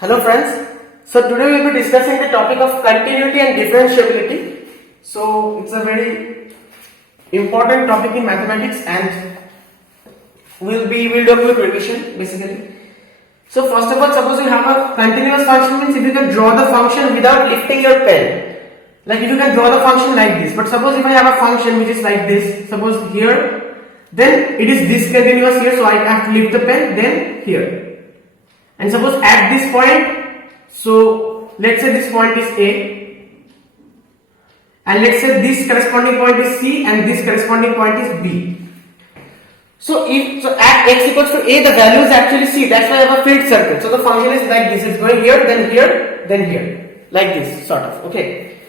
Hello friends, so today we will be discussing the topic of continuity and differentiability. So it's a very important topic in mathematics and we'll do a quick revision basically. So first of all, suppose you have a continuous function, means if you can draw the function without lifting your pen. Like if you can draw the function like this, but suppose if I have a function which is like this, suppose here, then it is discontinuous here, so I have to lift the pen, then here. And suppose at this point, so let's say this point is A, and let's say this corresponding point is C, and this corresponding point is B. So at x equals to A, the value is actually C. That's why I have a filled circle. So the function is like this. It's going here, then here, then here, like this sort of. Okay.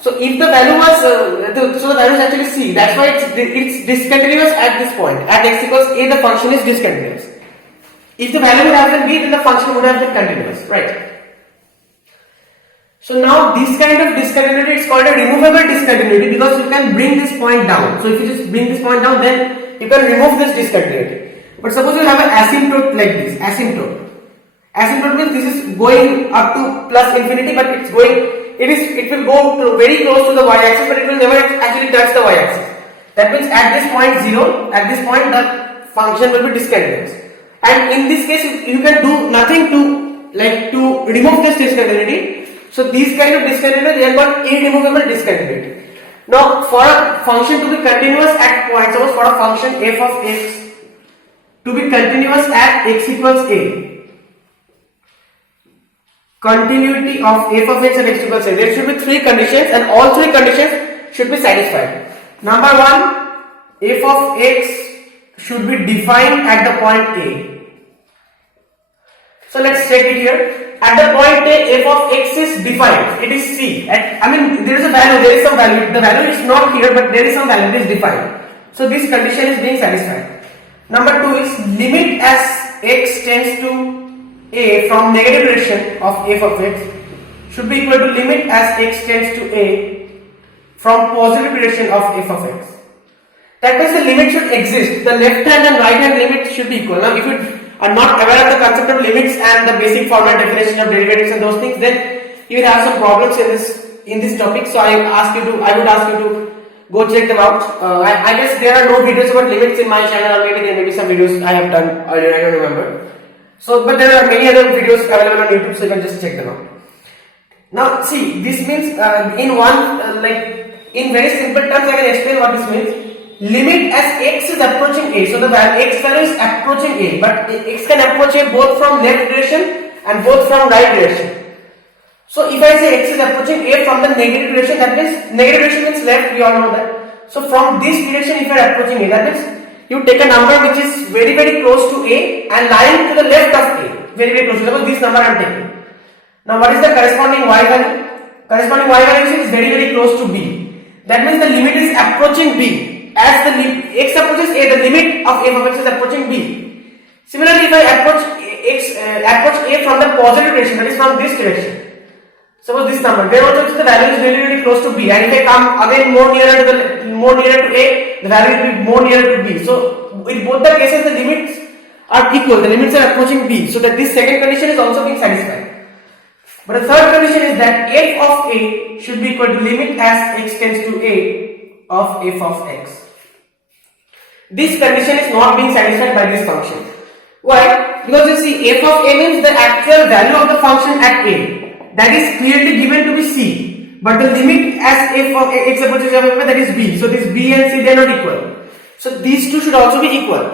So if the value was so the value is actually C. That's why it's discontinuous at this point. At x equals A, the function is discontinuous. If the value would have been B, then the function would have been continuous, right? So now this kind of discontinuity is called a removable discontinuity because you can bring this point down. So if you just bring this point down, then you can remove this discontinuity. But suppose you have an asymptote like this, asymptote. Asymptote means this is going up to plus infinity, but it will go to very close to the y-axis, but it will never actually touch the y-axis. That means at this point 0, at this point the function will be discontinuous. And in this case, you can do nothing to remove this discontinuity. So these kind of discontinuity, they are called irremovable discontinuity. Now, for a function to be continuous at points, suppose for a function f of x to be continuous at x equals a, continuity of f of x at x equals a, there should be three conditions, and all three conditions should be satisfied. Number one, f of x should be defined at the point A. So let's check it here. At the point A, f of x is defined. It is C. There is a value, there is some value. The value is not here, but there is some value, it is defined. So this condition is being satisfied. Number two is limit as x tends to A from negative direction of f of x should be equal to limit as x tends to A from positive direction of f of x. That means the limit should exist. The left hand and right hand limit should be equal. Now if you are not aware of the concept of limits and the basic format definition of derivatives and those things, then you will have some problems in this topic. So I would ask you to go check them out. I guess there are no videos about limits in my channel, or maybe there may be some videos I have done earlier, I don't remember. So but there are many other videos available on YouTube, so you can just check them out. Now see, this means in very simple terms I can explain what this means. Limit as x is approaching A, so the x value is approaching A, but x can approach A both from left direction and both from right direction. So if I say x is approaching A from the negative direction, that means negative direction means left, we all know that. So from this direction if you are approaching A, that means you take a number which is very very close to A and lying to the left of A, very very close. Suppose this number I am taking. Now what is the corresponding y value? Corresponding y value is very very close to B. That means the limit is approaching B. As the x approaches A, the limit of f of x is approaching B. Similarly, if I approach A from the positive direction, that is from this direction. Suppose this number, then also the value is very very close to B, and if I come again more nearer to A, the value will be more nearer to B. So in both the cases, the limits are equal. The limits are approaching B, so that this second condition is also being satisfied. But the third condition is that f of A should be equal to limit as x tends to A of f of x. This condition is not being satisfied by this function. Why? Because you see, f of A means the actual value of the function at A. That is clearly given to be C. But the limit as f of x approaches f of A, that is B. So this B and C, they are not equal. So these two should also be equal.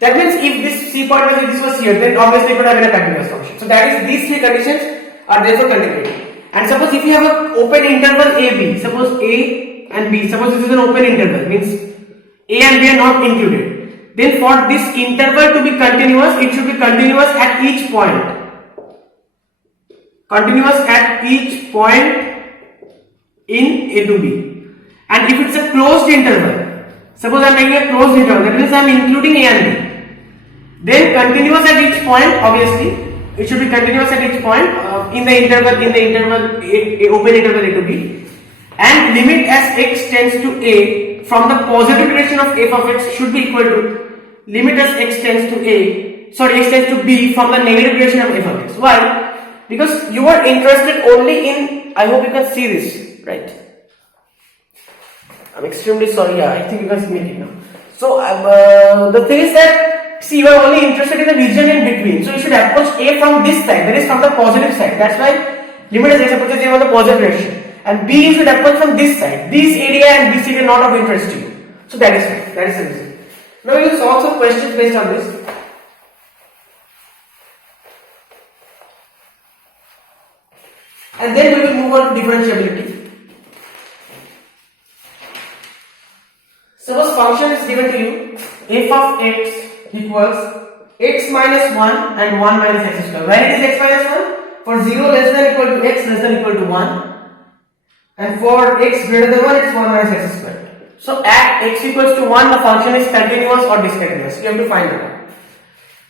That means if this C point was here, then obviously it would have been a continuous function. So that is, these three conditions are therefore continuity. And suppose if you have an open interval AB, suppose A and B, suppose this is an open interval, means A and B are not included. Then for this interval to be continuous, it should be continuous at each point. Continuous at each point in A to B. And if it's a closed interval, suppose I am taking a closed interval, that means I am including A and B. Then continuous at each point, obviously, it should be continuous at each point in the interval open interval A to B. And limit as x tends to A from the positive direction of f of x should be equal to limit as x tends to B from the negative direction of f of x. Why? because you are interested only in, I hope you can see this, right? I'm extremely sorry, yeah, I think you can see it now. So the thing is that, see, you are only interested in the region in between, so you should approach A from this side, that is from the positive side. That's why limit as x approaches A on the positive direction, and B you should approach from this side. This area and this area are not of interest to you. So that is fine. That is the reason. Now we will solve some questions based on this. And then we will move on to differentiability. Suppose function is given to you, f of x equals x minus 1 and 1 minus x square. When it is x minus 1? For 0 less than equal to x less than equal to 1. And for x greater than 1, it's 1 minus x square. So at x equals to 1, the function is continuous or discontinuous. You have to find it.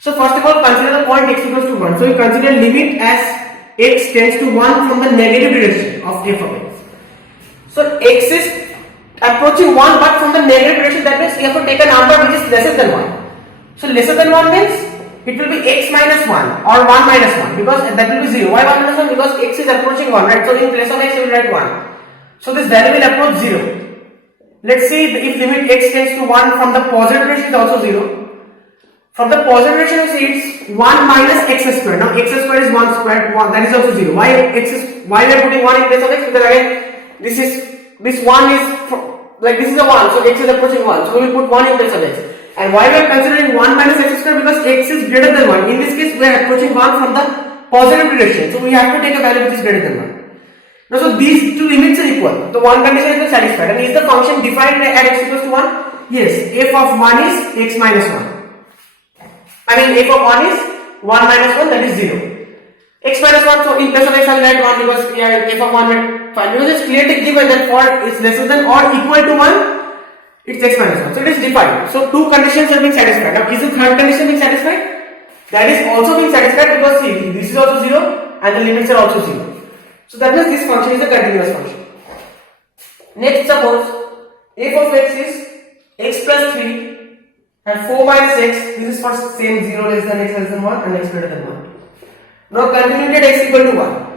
So first of all, consider the point x equals to 1. So you consider limit as x tends to 1 from the negative direction of f of x. So x is approaching 1 but from the negative direction, that means you have to take a number which is lesser than 1. So lesser than 1 means it will be x minus 1 or 1 minus 1, because that will be 0. Why 1 minus 1? Because x is approaching 1, right? So in place of x you will write 1. So this value will approach 0. Let's see if limit x tends to 1 from the positive direction is also 0. From the positive direction you see it's 1 minus x square. Now x square is 1 squared, 1, that is also 0. Why we are putting 1 in place of x? Because again this 1 is like this is a 1, so x is approaching 1. So we will put 1 in place of x. And why we are considering 1 minus x square? Because x is greater than 1. In this case we are approaching 1 from the positive direction. So we have to take a value which is greater than 1. Now so these two limits are equal. The one condition is satisfied. And is the function defined at x equals to 1? Yes. F of 1 is x minus 1. I mean f of 1 is 1 minus 1, that is 0. X minus 1, so in place of x I will write 1 because f of 1 will find. Because it's clearly given that for is lesser than or equal to 1, it's x minus 1. So it is defined. So two conditions are being satisfied. Now is the third condition being satisfied? That is also being satisfied because see, this is also 0 and the limits are also 0. So that means this function is a continuous function. Next, suppose f of x is x plus 3 and 4 minus x. This is for same 0 less than x less than 1 and x greater than 1. Now continuity at x equal to 1.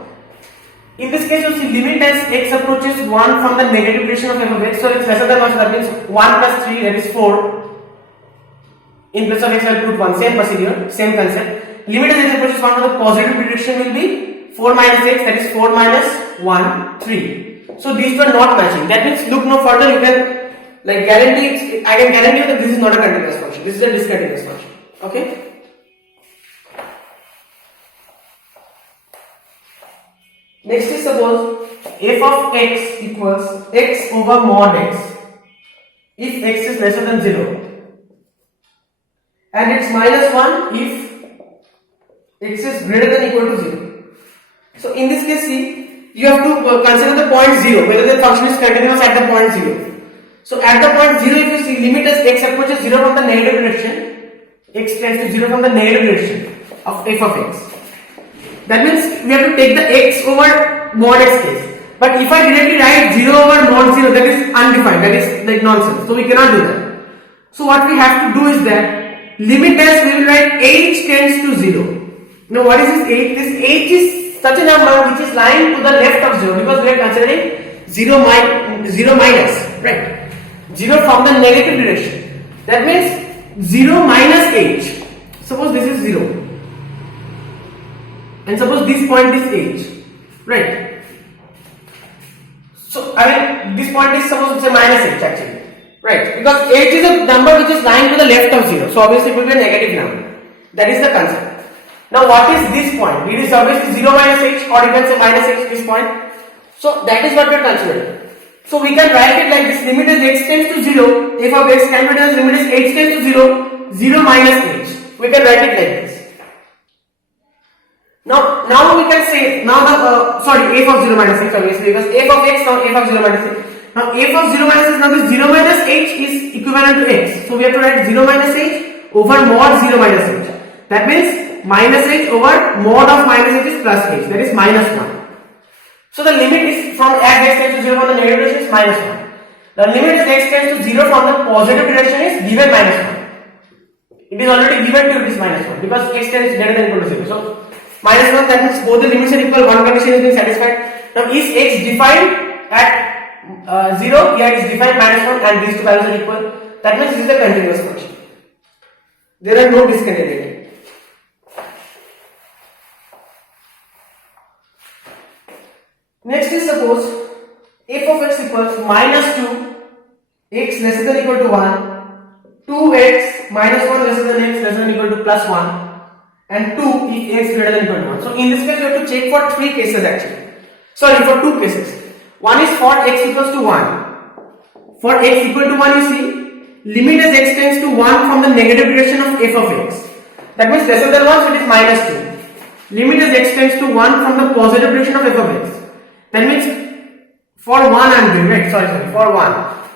In this case you see limit as x approaches 1 from the negative direction of f of x. So it's lesser than 1, so that means 1 plus 3, that is 4. In place of x I will put 1, same procedure, same concept. Limit as x approaches 1 from the positive direction will be 4 minus x, that is 4 minus 1, 3. So these two are not matching. That means look no further, you can like guarantee, I can guarantee you that this is not a continuous function. This is a discontinuous function. Okay? Next is suppose f of x equals x over mod x if x is lesser than 0 and it's minus 1 if x is greater than equal to 0. So in this case, see, you have to consider the point 0, whether the function is continuous at the point 0. So at the point 0, if you see limit as x approaches 0 from the negative direction, x tends to 0 from the negative direction of f of x. That means we have to take the x over mod x case. But if I directly write 0 over mod 0, that is undefined, that is like nonsense. So we cannot do that. So what we have to do is that limit as we will write h tends to 0. Now what is this h? This h is such a number which is lying to the left of 0 because we are considering 0 minus, right? 0 from the negative direction. That means 0 minus h. Suppose this is 0. And suppose this point is h. Right? So, I mean, this point is supposed to say minus h actually. Right? Because h is a number which is lying to the left of 0. So, obviously it will be a negative number. That is the concept. Now what is this point? It is obviously 0 minus h, or you can say minus h this point. So that is what we are considering. So we can write it like this: limit as x tends to 0, f of x can be written as limit as h tends to 0, 0 minus h. We can write it like this. Now we can say, now the, sorry, f of 0 minus h obviously, because f of x, now f of 0 minus h. Now f of 0 minus h, now this 0 minus h is equivalent to x. So we have to write 0 minus h over mod 0 minus h. That means minus h over mod of minus h is plus h, that is minus 1. So the limit is from as x tends to 0 from the negative direction is minus 1. The limit as x tends to 0 from the positive direction is given minus 1. It is already given to you, it is minus 1 because x tends greater than equal to 0. So minus 1, that means both the limits are equal, one condition is being satisfied. Now is x defined at 0? Yeah, it is defined minus 1 and these two values are equal. That means this is a continuous function. There are no discontinuity. Next is suppose f of x equals minus 2, x lesser than equal to 1, 2x minus 1 lesser than x lesser than equal to plus 1, and 2 if x greater than equal to 1. So in this case you have to check for 3 cases actually. Sorry, for 2 cases. One is for x equals to 1. For x equal to 1 you see, limit as x tends to 1 from the negative direction of f of x. That means lesser than 1, so it is minus 2. Limit as x tends to 1 from the positive direction of f of x. That means for 1 I am doing, right? Sorry, for 1.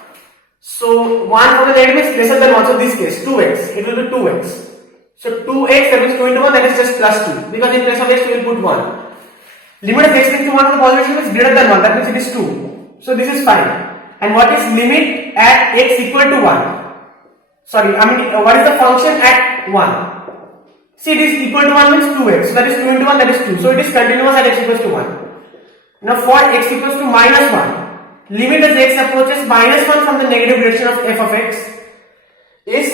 So 1 from the negative is lesser than 1, so this case 2x, it will be 2x. So 2x, that means 2 into 1, that is just plus 2, because in place of x we will put 1. Limit of x tends to 1 from the positive direction is greater than 1, that means it is 2. So this is fine. And what is limit at x equal to 1? Sorry, what is the function at 1? See, it is equal to 1 means 2x, so that is 2 into 1, that is 2. So it is continuous at x equals to 1. Now for x equals to minus 1, limit as x approaches minus 1 from the negative direction of f of x is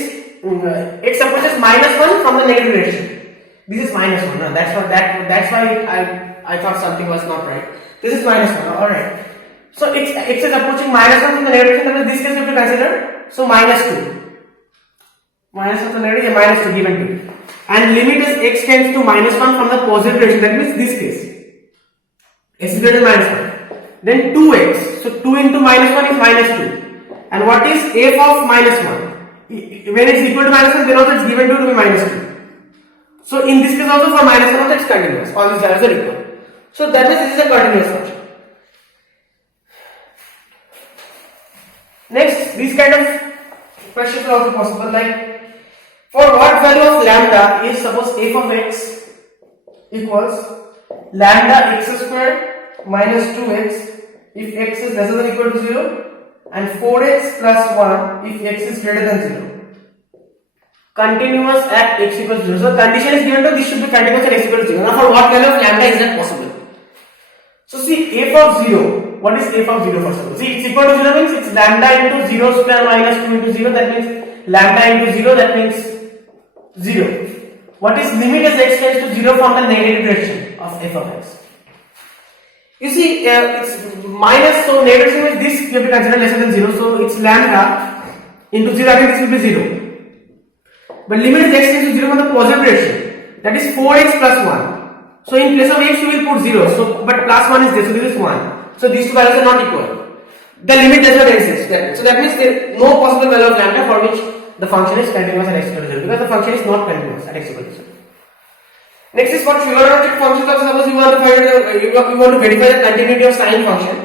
x approaches minus 1 from the negative direction. This is minus 1. No, that's why I thought something was not right. This is minus 1. Alright. So x is approaching minus 1 from the negative direction, that means this case we have to consider. So minus 2. Minus 1 from the negative, minus 2 given 2. And limit as x tends to minus 1 from the positive direction, that means this case. X is greater than minus 1. Then 2x. So 2 into minus 1 is minus 2. And what is f of minus 1? When it is equal to minus 1, then also it is given to be minus 2. So in this case also for minus 1 also it is continuous. All these values are equal. So that means this is a continuous function. Next, these kind of questions are also possible, like for what value of lambda is suppose f of x equals lambda x squared minus 2x if x is lesser than equal to 0 and 4x plus 1 if x is greater than 0. Continuous at x equals 0. So condition is given to this should be continuous at x equals 0. Now for what value of lambda is that possible? So see f of 0. What is f of 0 first of all? See, it's equal to 0 means it's lambda into 0 square minus 2 into 0, that means lambda into 0, that means 0. What is limit as x tends to 0 from the negative direction of f of x? You see, it's minus, so negative direction means this will be considered lesser than 0, so it's lambda into 0, again this will be 0. But limit as x tends to 0 from the positive direction, that is 4x plus 1. So in place of x you will put 0, so but plus 1 is there, so this is 1. So these two values are not equal. The limit does not exist. So that means there is no possible value of lambda for which the function is continuous at x equal to 0, because the function is not continuous at x equal to 0. Next is for trigonometric functions. Also, suppose you want to find you want to verify the continuity of sine function.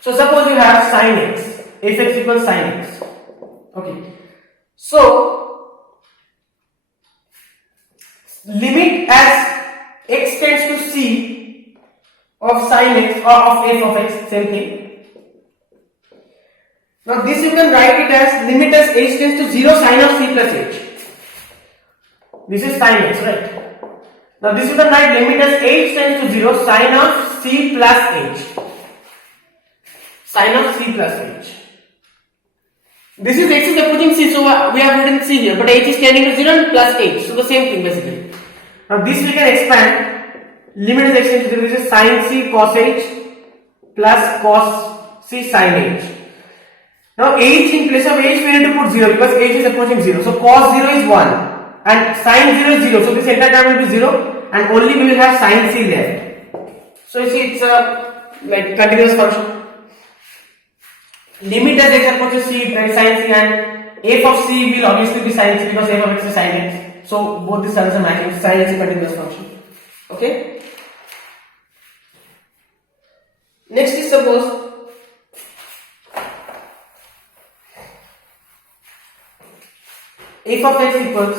So suppose you have sine x, f(x) equals sine x. Okay. So limit as x tends to c of sine x or of f of x, same thing. Now this you can write it as limit as h tends to 0 sine of c plus h. This is sine x, right? Now this you can write limit as h tends to 0 sine of c plus h. Sine of c plus h. This is x is approaching c, so we have written c here, but h is tending to 0 and plus h. So the same thing basically. Now this we can expand. Limit as x tends to 0, this is sine c cos h plus cos c sine h. Now h in place of h we need to put 0 because h is approaching 0. So cos 0 is 1 and sine 0 is 0. So this entire term will be 0 and only we will have sine c left. So you see it's a like continuous function. Limit as x approaches c and sine c, and f of c will obviously be sine c because f of x is sine x. So both these terms are matching. Sine is a continuous function. Okay. Next is suppose f of x equals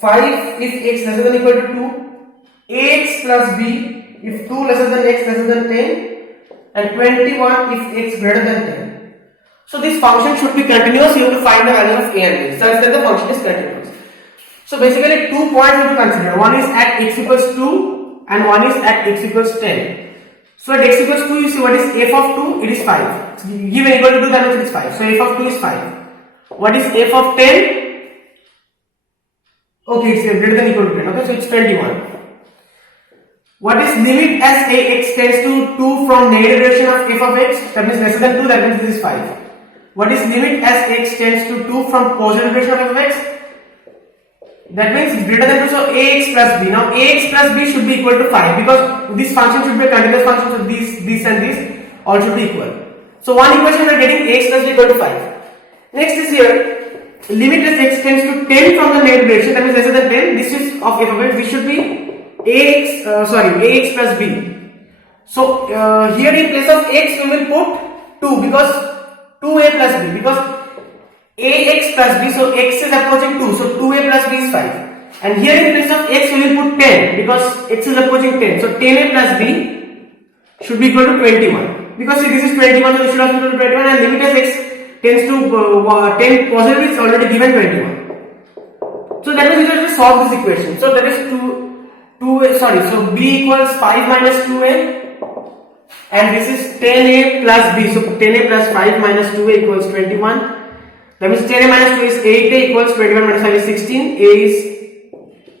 5 if x lesser than equal to 2, ax plus b if 2 lesser than x lesser than 10, and 21 if x greater than 10. So this function should be continuous. You have to find the value of a and b such that the function is continuous. So basically 2 points we have to consider. One is at x equals 2 and one is at x equals 10. So at x equals 2, you see what is f of 2? It is 5. So given equal to 2, that means it is 5. So f of 2 is 5. What is f of 10? Okay, it's greater than equal to 10. Okay, so it's 21. What is limit as x tends to 2 from negative direction of f of x? That means lesser than 2, that means this is 5. What is limit as x tends to 2 from positive direction of f of x? That means it's greater than 2, so ax plus b. Now ax plus b should be equal to 5 because this function should be a continuous function, so this and this all should be equal. So one equation we are getting ax plus b equal to 5. Next is here, limit as x tends to 10 from the negative direction, that means lesser than 10, this is of f of x, this should be ax plus b. So here in place of x we will put 2 because 2a plus b, because ax plus b, so x is approaching 2, so 2a plus b is 5. And here in place of x we will put 10 because x is approaching 10, so 10a plus b should be equal to 21. Because see, this is 21, so it should have been 21, and limit as x tends to 10 positive is already given 21. So that means we have to solve this equation. So that is so b equals 5 minus 2a, and this is 10a plus b, so 10a plus 5 minus 2a equals 21. That means 10a minus 2 is 8a equals 21 minus 5 is 16, a is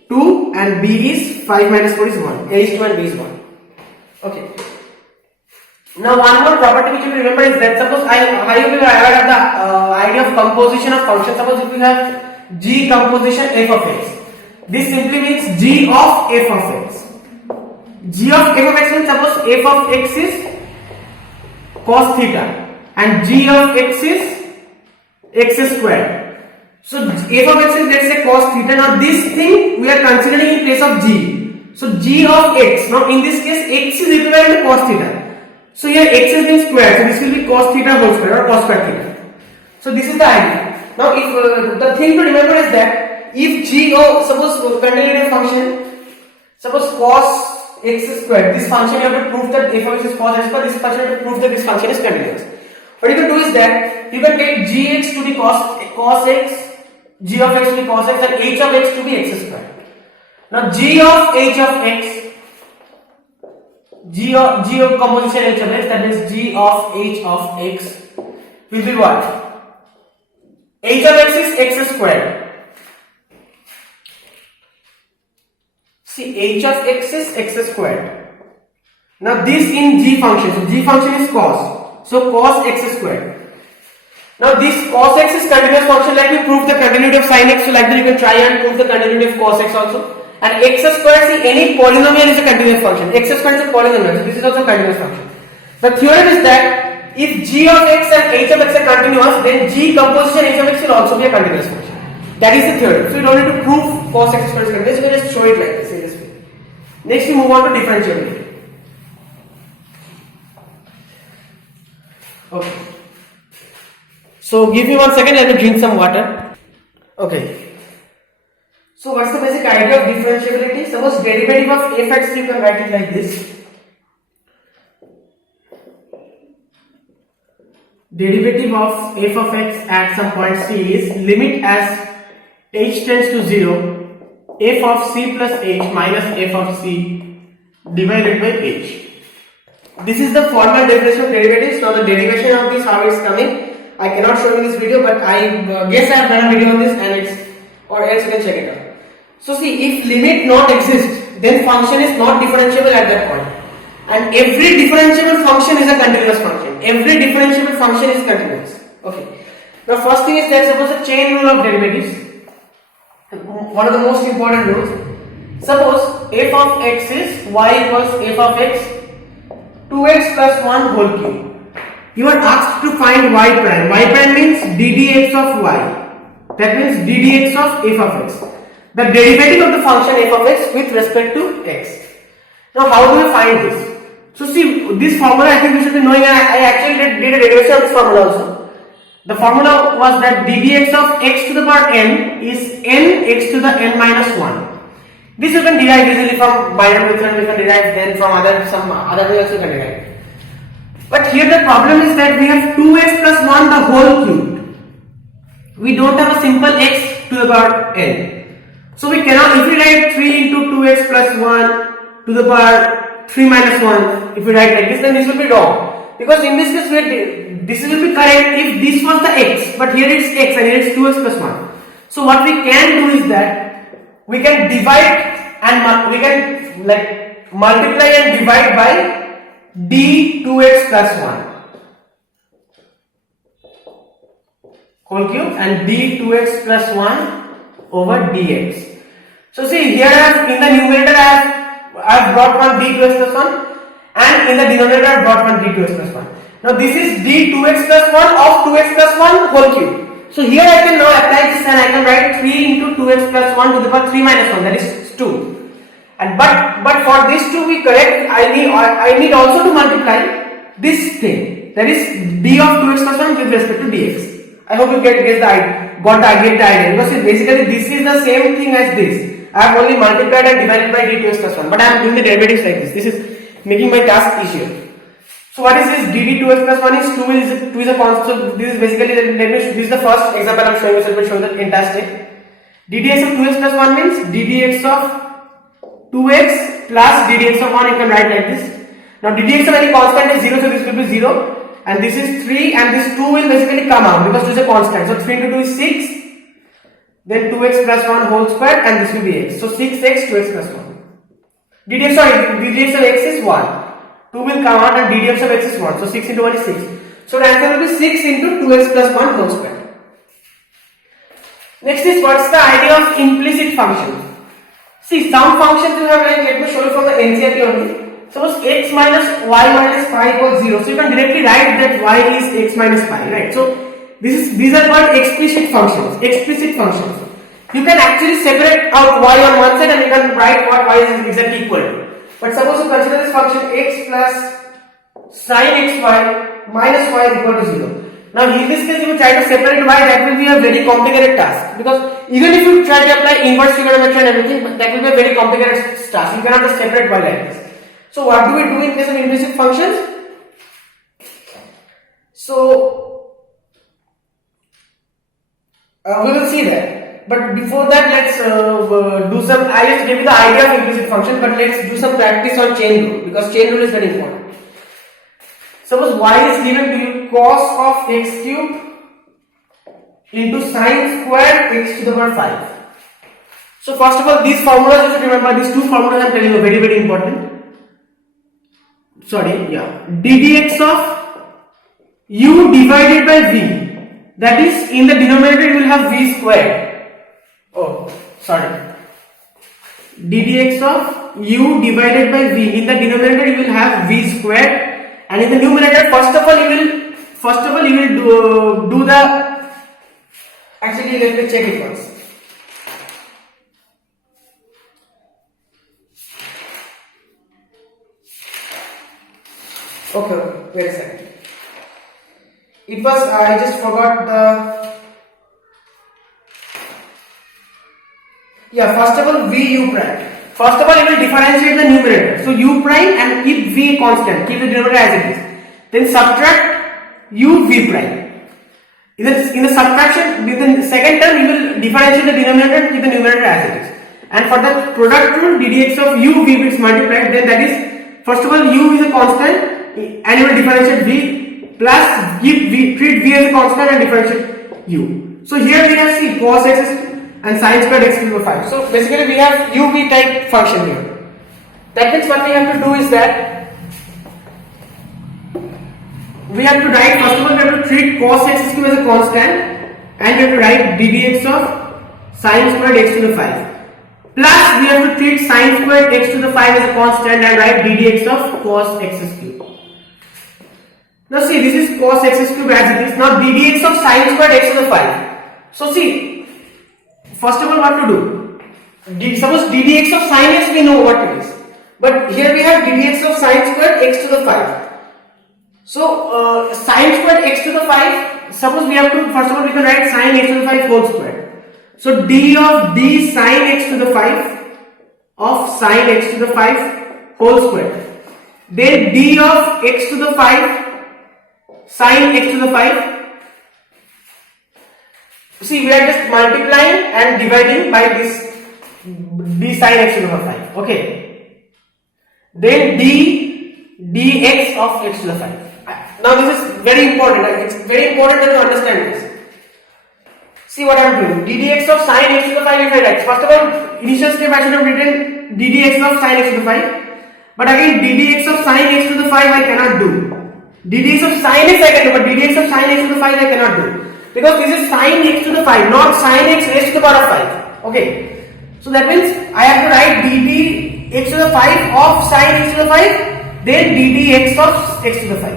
2 and b is 5 minus 4 is 1, a is 2 and b is 1. Okay. Now one more property which you remember is that suppose how you will have the idea of composition of function. Suppose if we have g composition f of x, this simply means g of f of x. G of f of x means suppose f of x is cos theta and g of x is x squared. So f of x is, let's say, cos theta. Now this thing we are considering in place of g. So g of x, now in this case x is equivalent to cos theta. So here x is being squared, so this will be cos theta whole square or cos square theta. So this is the idea. Now if the thing to remember is that if g of, suppose continuity function, suppose cos x squared, this function you have to prove that f of x is cos x squared, this function you have to prove that this function is continuous. What you can do is that you can take gx to be cos x, g of x to be cos x, and h of x to be x squared. Now g of h of x, g of composition h of x, that means g of h of x will be what? H of x is x squared. See, h of x is x squared. Now this in g function, so g function is cos, so cos x squared. Now this cos x is continuous function, like we proved the continuity of sin x, so like that you can try and prove the continuity of cos x also. And x squared, see, any polynomial is a continuous function. X squared is a polynomial, so this is also a continuous function. The theorem is that if g of x and h of x are continuous, then g composition h of x will also be a continuous function. That is the theorem. So you don't need to prove cos x squared is continuous, you can just show it like this in this way. Next we move on to differentiability. Okay. So give me 1 second, let me drink some water. Okay. So what's the basic idea of differentiability? Suppose derivative of f(x), you can write it like this. Derivative of f of x at some point c is limit as h tends to 0, f of c plus h minus f of c divided by h. This is the formal definition of derivatives. Now the derivation of this, how it's coming, I cannot show you in this video, but I guess I have done a video on this, and it's, or else you can check it out. So see, if limit not exists, then function is not differentiable at that point. And every differentiable function is a continuous function. Every differentiable function is continuous. Okay. Now first thing is that suppose a chain rule of derivatives. One of the most important rules. Suppose f of x is y equals f of x 2x plus 1 whole cube. You are asked to find y prime. Y prime means ddx of y. That means ddx of f of x. The derivative of the function f of x with respect to x. Now how do we find this? So see, this formula I think you should be knowing, and I actually did a derivation of this formula also. The formula was that ddx of x to the power n is n x to the n minus 1. This you can derive easily from binomial method, you can derive then from some other way also you can derive. But here the problem is that we have 2x plus 1 the whole cube. We don't have a simple x to the power n. So we cannot, if we write 3 into 2x plus 1 to the power 3 minus 1, if we write like this, then this will be wrong. Because in this case, this will be correct if this was the x, but here it's x and here it's 2x plus 1. So what we can do is that we can divide and we can like multiply and divide by d2x plus 1 whole cube and d2x plus 1 over dx. So see here in the numerator I have brought one d2x plus 1 and in the denominator I have brought one d2x plus 1. Now this is d2x plus 1 of 2x plus 1 whole cube. So here I can now apply this and I can write 3 into 2x plus 1 to the power 3 minus 1, that is 2. And but for this to be correct, I need also to multiply this thing, that is d of 2x plus 1 with respect to dx. I hope you get the idea because basically this is the same thing as this. I have only multiplied and divided by d2x plus 1, but I am doing the derivatives like this. This is making my task easier. So what is this? dd2x plus 1 is 2 is a constant. So this is basically this is the first example I am showing you. So let me show the entire step. ddx of 2x plus 1 means ddx of 2x plus ddx of 1. You can write like this. Now ddx of any constant is 0, so this will be 0. And this is 3 and this 2 will basically come out because this is a constant. So 3 into 2 is 6. Then 2x plus 1 whole square and this will be x. So 6x 2x plus 1. ddx of x is 1. 2 will come out and ddx of x is 1. So 6 into 1 is 6. So the answer will be 6 into 2x plus 1 whole square. Next is what's the idea of implicit functions. See, some functions you have, like, let me show you from the NCERT only. Suppose x minus y minus pi equals 0. So you can directly write that y is x minus pi, right? So these are called explicit functions. Explicit functions. You can actually separate out y on one side and you can write what y is exactly equal to. But suppose you consider this function x plus sin xy minus y is equal to 0. Now in this case, if you try to separate y, that will be a very complicated task, because even if you try to apply inverse trigonometry and everything, but that will be a very complicated task. You cannot just separate y like this. So what do we do in case of implicit functions? So we will see that. But before that, let's do some. I just gave you the idea of implicit function, but let's do some practice on chain rule, because chain rule is very important. Suppose y is given to you cos of x cube into sin squared x to the power 5. So first of all, these formulas you should remember. These two formulas I am telling you very, very important. ddx of u divided by v, that is in the denominator you will have v squared. Ddx of u divided by v, in the denominator you will have v squared, and in the numerator first of all you will do the, actually let me check it first. Okay, wait a second. It was, I just forgot the, first of all v u prime. First of all, you will differentiate the numerator. So u prime and keep v constant, keep the denominator as it is. Then subtract u v prime. In the subtraction, in the second term, you will differentiate the denominator and keep the numerator as it is. And for the product rule, ddx of u v is multiplied, then that is, first of all, u is a constant and you will differentiate v plus treat v as a constant and differentiate u. So here we have c cos x and sin squared x to the power 5. So basically we have u v type function here. That means what we have to do is that we have to write, first of all we have to treat cos x cube as a constant and we have to write ddx of sin squared x to the 5. Plus we have to treat sin squared x to the 5 as a constant and write ddx of cos x cube. Now see, this is cos x cube as it is. Now ddx of sin squared x to the 5. So see, first of all what to do? Suppose ddx of sin x we know what it is. But here we have ddx of sin squared x to the 5. So sin squared x to the 5, suppose we have to, first of all we can write sin x to the 5 whole square. So d of d sin x to the 5 of sin x to the 5 whole square. Then d of x to the 5 sin x to the 5. See, we are just multiplying and dividing by this d sin x to the power 5. Okay. Then dx of x to the 5. Now this is very important. It's very important that you understand this. See what I am doing. ddx of sin x to the 5 if I write. First of all, initial step I should have written ddx of sin x to the 5. But again, ddx of sin x to the 5 I cannot do. ddx of sin x I can do, but ddx of sin x to the 5 I cannot do. Because this is sin x to the 5, not sin x raised to the power of 5. Okay. So that means I have to write ddx to the 5 of sin x to the 5, then ddx of x to the 5.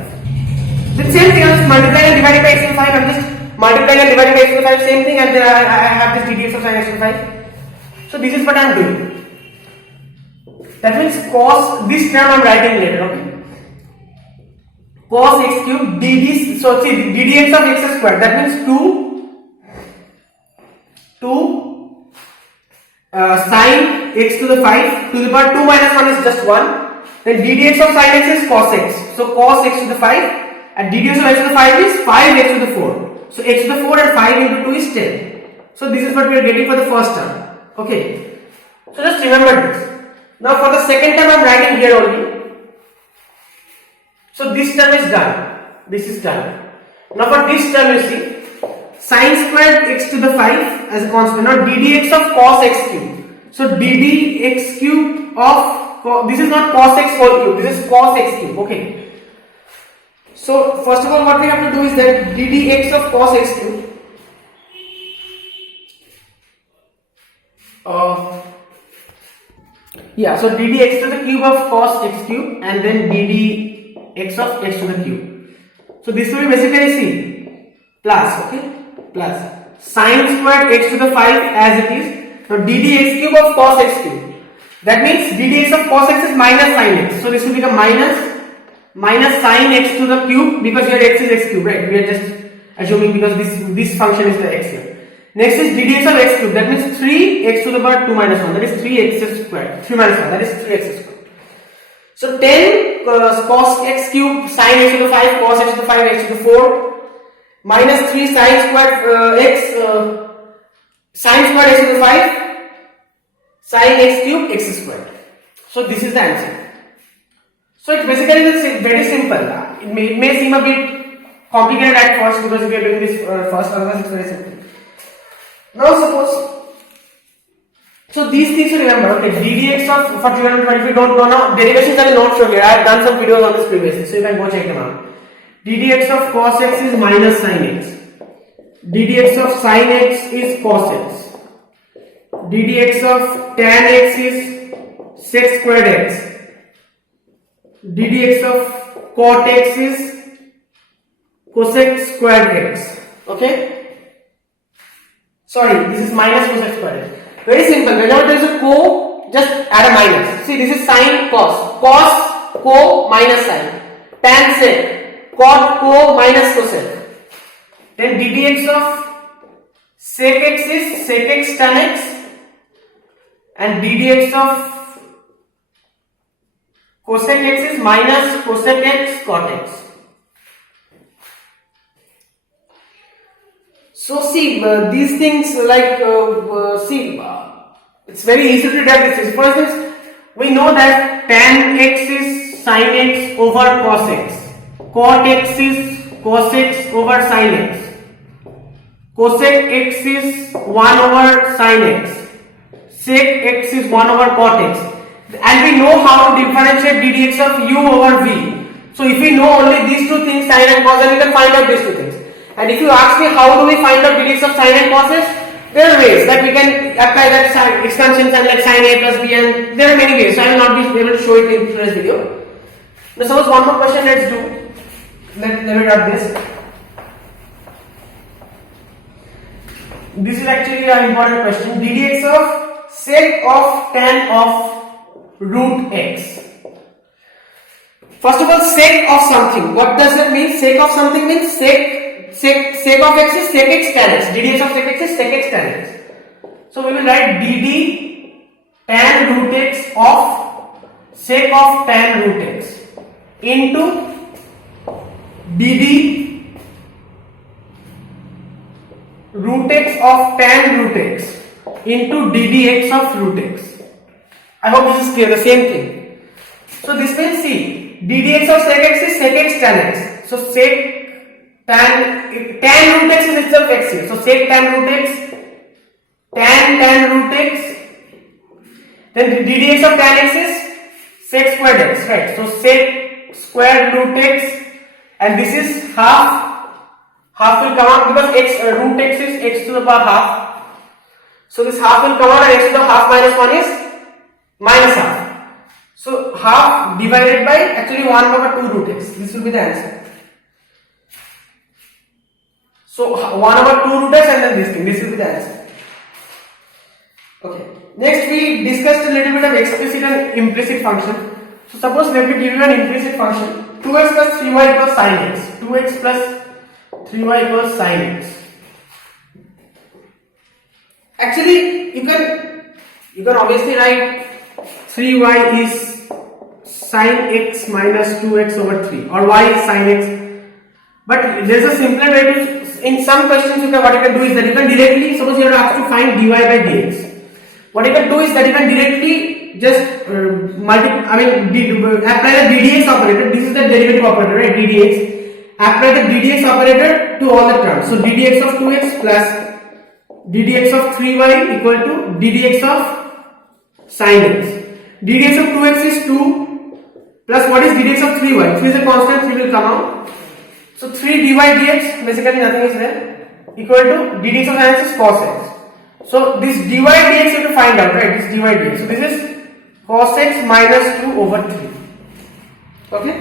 The same thing, I'm just multiplying and dividing by x to the 5. I'm just multiplying and dividing by x to the 5, same thing, and then I have this ddx of sin x to the 5. So this is what I'm doing. That means cos, this term I'm writing later, okay? Cos x cube dd, so see ddx of x squared, that means 2 sin x to the 5 to the power 2 minus 1 is just 1. Then ddx of sin x is cos x, so cos x to the 5, and ddx of x to the 5 is 5x to the 4. So x to the 4 and 5 into 2 is 10. So this is what we are getting for the first term. Okay. So just remember this. Now for the second term I am writing here only. So this term is done. This is done. Now for this term you see sin squared x to the 5 as a constant. Now ddx of cos x cube. So ddx cube of, this is not cos x whole cube, this is cos x cube. Okay. So first of all what we have to do is that ddx of cos x cube so ddx to the cube of cos x cube and then ddx of x to the cube. So this will be basically C plus, okay, plus sin squared x to the 5 as it is. Now ddx cube of cos x cube. That means ddx of cos x is minus sin x. So this will become minus sin x to the cube, because here x is x cube, right? We are just assuming because this function is the x here. Next is ddx of x cube, that means 3x to the power 2 minus 1, that is 3x squared, 3 minus 1, that is 3x squared. So 10 cos x cube sin x to the 5 cos x to the 5 x to the 4 minus 3 sin squared x sin squared x to the 5 sin x cube x squared. So this is the answer. So it's basically very simple. It may seem a bit complicated at first because we are doing this first, otherwise it's very simple. Now suppose, so these things to remember, okay, ddx of, for trigonometry, if you don't know now, derivations I will not show here, I have done some videos on this previously, so you can go check them out. ddx of cos x is minus sin x, ddx of sin x is cos x, ddx of tan x is sec squared x, ddx of cot x is cosec squared x, okay? Sorry, this is minus cosec squared x. Very simple. Whenever there is a co, just add a minus. See, this is sin cos. Cos, co, minus sin. Tan sec. Cot, co, minus cosec. Then ddx of sec x is sec x tan x. And ddx of cosec x is minus cosec x cot x. So see, these things like, it's very easy to deduct this. For instance, we know that tan x is sin x over cos x, cot x is cos x over sin x, cosec x is 1 over sin x, sec x is 1 over cot x, and we know how to differentiate ddx of u over v. So if we know only these two things, sin and cos, then we can find out these two things. And if you ask me how do we find out ddx of sin and cos x, there are ways that we can apply that expansion sign like sin a plus b, and there are many ways. So I will not be able to show it in today's video. Now suppose one more question, let's do. Let me write this. This is actually an important question. ddx of sec of tan of root x. First of all, sec of something. What does it mean? Sec of something means sec of x is sec x tan x. ddx of sec x is sec x tan x. So we will write dd tan root x of sec of tan root x into dd root x of tan root x into ddx of root x. I hope this is clear, the same thing. So this means see, ddx of sec x is sec x tan x. So sec tan root x is itself x here. So sec tan root x, tan root x, then ddx of tan x is sec squared x, right? So sec squared root x, and this is half will come out because x root x is x to the power half. So this half will come out, and x to the half minus 1 is minus half. So half divided by actually 1 over 2 root x. This will be the answer. So 1 over 2 root x and then this thing. This will be the answer. Okay. Next we discussed a little bit of explicit and implicit function. So suppose let me give you an implicit function. 2x plus 3y equals sin x. 2x plus 3y equals sin x. Actually you can obviously write 3y is sin x minus 2x over 3, or y is sin x. But there is a simpler way to, in some questions what you can do is that you can directly, suppose you are asked to find dy by dx. What you can do is that you can directly just apply the ddx operator. This is the derivative operator, right? ddx. Apply the ddx operator to all the terms. So ddx of 2x plus ddx of 3y equal to ddx of sin x. ddx of 2x is 2 plus what is ddx of 3y? 3 is a constant, 3 will come out. So 3 dy dx, basically nothing is there, equal to ddx of sin x is cos x. So this dy dx you have to find out, right? This dy dx. So this is cos x minus 2 over 3. Okay.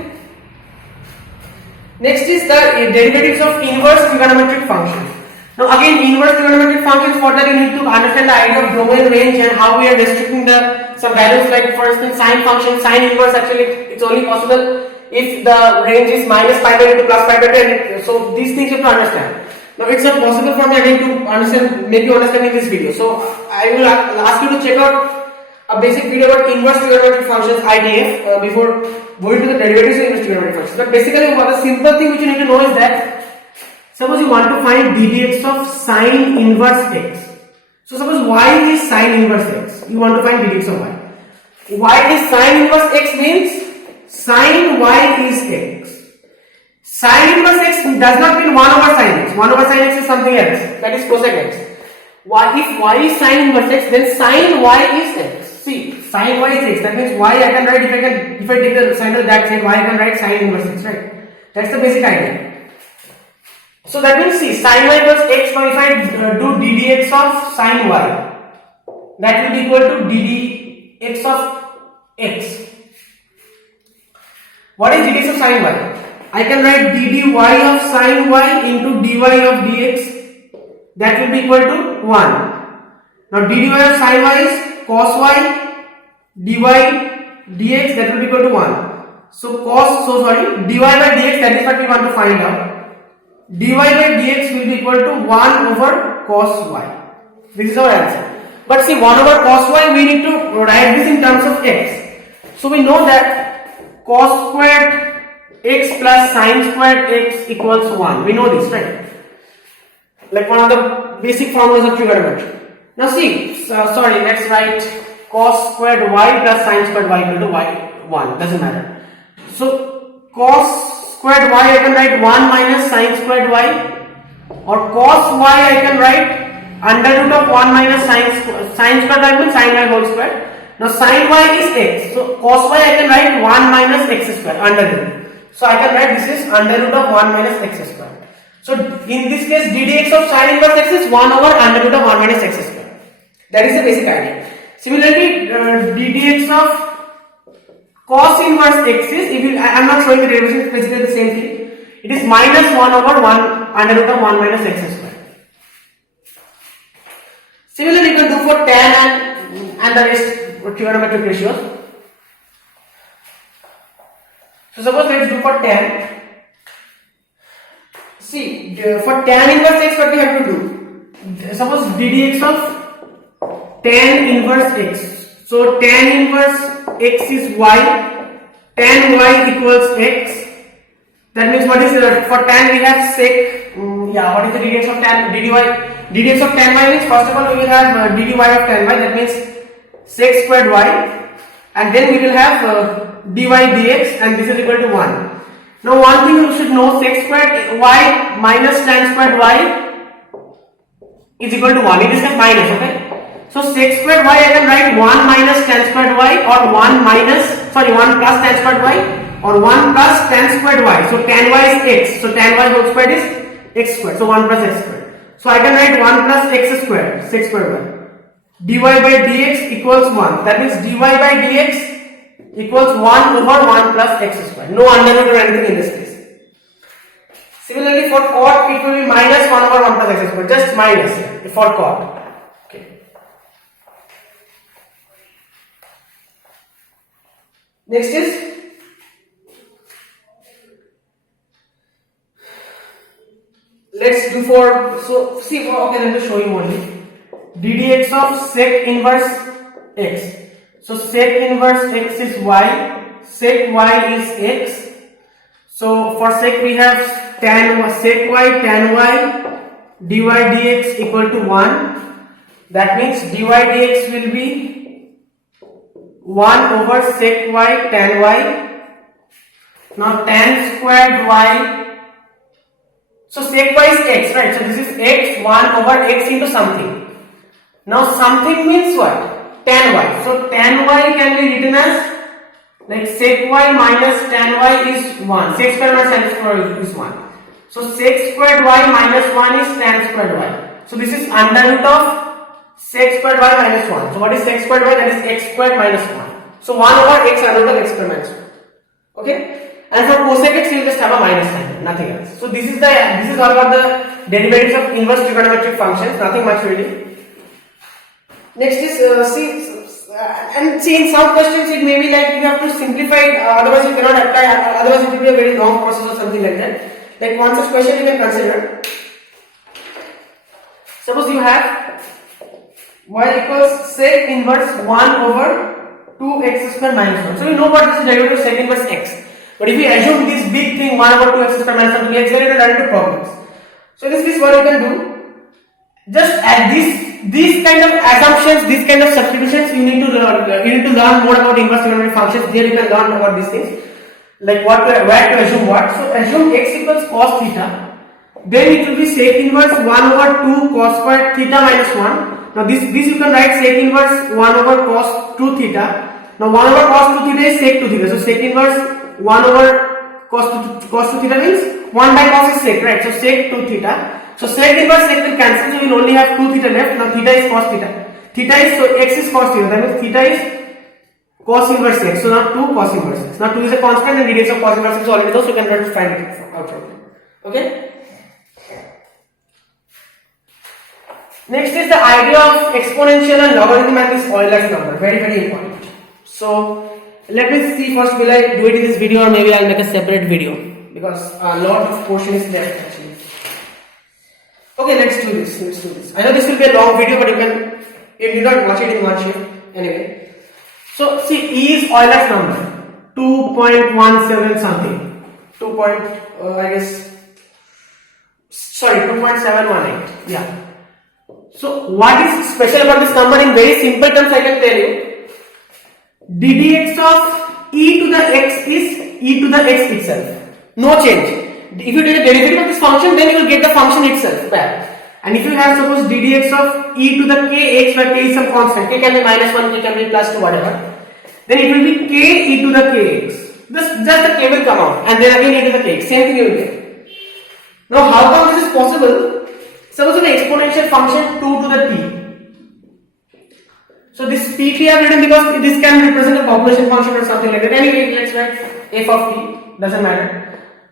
Next is the derivatives of inverse trigonometric function. Now again, inverse trigonometric functions, for that you need to understand the idea of domain range and how we are restricting some values, like for instance sine function, sine inverse, actually it's only possible if the range is minus pi by 2 to plus pi by 2, so these things you have to understand. Now it's not possible for me again to understand, make you understand in this video. So I will ask you to check out a basic video about inverse trigonometric functions, IDF, before going to the derivatives of inverse trigonometric functions. But basically the simple thing which you need to know is that suppose you want to find ddx of sine inverse x. So suppose y is sine inverse x. You want to find ddx of y. Y is sine inverse x means sine y is x. Sine inverse x does not mean 1 over sine x. 1 over sine x is something else. That is cosec x. If y is sine inverse x, then sine y is x. See, sine y is x. That means y I can write, if I take the center of that side, y I can write sine inverse x, right? That's the basic idea. So that means see, sin y equals x. Now if I do ddx of sin y, that will be equal to ddx of x. What is ddx of sin y? I can write ddy of sin y into dy of dx. That will be equal to 1. Now ddy of sin y is cos y, dy dx, that will be equal to 1. So dy by dx, that is what we want to find out. Dy by dx will be equal to 1 over cos y. This is our answer. But see, 1 over cos y, we need to write this in terms of x. So we know that cos squared x plus sin squared x equals 1. We know this, right? Like one of the basic formulas of trigonometry. Now see, let's write cos squared y plus sin squared y equal to y1. Doesn't matter. So cos squared y I can write 1 minus sin squared y, or cos y I can write under root of 1 minus sin squared y means sin y whole square. Now sin y is x, so cos y I can write 1 minus x square under root. So I can write this is under root of 1 minus x square. So in this case ddx of sin inverse x is 1 over under root of 1 minus x square. That is the basic idea. Similarly, ddx of cos inverse x is, I am not showing the derivation, it's basically the same thing. It is minus 1 over 1 under root of 1 minus x square. Similarly, you can do for tan and the rest trigonometric ratios. So suppose let's do for tan. See, for tan inverse x, what we have to do? Suppose ddx of tan inverse x. So tan inverse x is y, tan y equals x. That means what is for tan we have sec, what is the ddx of tan? Dy ddx of tan y means first of all we will have dy of tan y, that means sec squared y, and then we will have dy dx, and this is equal to 1. Now one thing you should know, sec squared y minus tan squared y is equal to 1. It is a minus, okay? So sec squared y I can write 1 minus tan squared y, or 1 plus tan squared y, or 1 plus tan squared y. So tan y is x, so tan y whole squared is x squared, so 1 plus x squared. So I can write 1 plus x squared, sec squared y. dy by dx equals 1. That means dy by dx equals 1 over 1 plus x squared. No under root or anything in this case. Similarly for cot it will be minus 1 over 1 plus x squared. Just minus here for cot. Okay. Next is let's do for, so see, okay, let me show you only ddx of sec inverse x. So sec inverse x is y, sec y is x. So for sec we have sec y tan y dy dx equal to 1. That means dy dx will be 1 over sec y tan y. Now tan squared y. So sec y is x, right? So this is x, 1 over x into something. Now something means what? Tan y. So tan y can be written as like sec y minus tan y is 1. Sec squared minus tan squared is 1. So sec squared y minus 1 is tan squared y. So this is under root of sec squared y minus 1. So what is sec squared y? That is x squared minus 1. So 1 over x under root of x squared minus 1. Okay? And for cosec x you will just have a minus sign, nothing else. So this is all about the derivatives of inverse trigonometric functions, nothing much really. Next is see in some questions it may be like you have to simplify, otherwise you cannot apply, otherwise it will be a very long process or something like that. Like one such question you can consider. Suppose you have y equals sec inverse 1 over 2x squared minus 1. So you know what is the derivative of sec inverse x. But if we assume this big thing 1 over 2x squared minus 1, it's very run into problems. So in this case what you can do, just add these kind of assumptions, these kind of substitutions you need to learn more about inverse trigonometric functions. There you can learn about these things, like where to assume what. So assume x equals cos theta, then it will be sec inverse 1 over 2 cos squared theta minus 1. Now this you can write sec inverse 1 over cos 2 theta. Now 1 over cos 2 theta is sec 2 theta. So sec inverse 1 over cos 2 theta means 1 by cos is sec, right? So sec 2 theta. So sec inverse sec will cancel, so we will only have 2 theta left. Now theta is cos theta. Theta is, so x is cos theta. That means theta is cos inverse x. So now 2 cos inverse x. Now 2 is a constant and radius of cos inverse x is already known, so you can try to find it out from it. Okay? Next is the idea of exponential and logarithm and this Euler's number. Very, very important. So let me see first, will I do it in this video or maybe I'll make a separate video because a lot of portion is left actually. Okay, let's do this. I know this will be a long video, but you need not watch it in one shift. Anyway, so see, E is Euler's number 2.17 something. 2.718. Yeah. So what is special about this number? In very simple terms, I can tell you. ddx of e to the x is e to the x itself. No change. If you take the derivative of this function, then you will get the function itself back. And if you have suppose ddx of e to the kx, where k is some constant, k can be minus 1, k can be plus 2, whatever, then it will be k e to the kx. Just the k will come out, and then again e to the kx. Same thing you will get. Now, how come this is possible? Suppose an exponential function 2 to the t. So this pt I have written because this can represent a population function or something like that. Anyway, let's write f of t. Doesn't matter.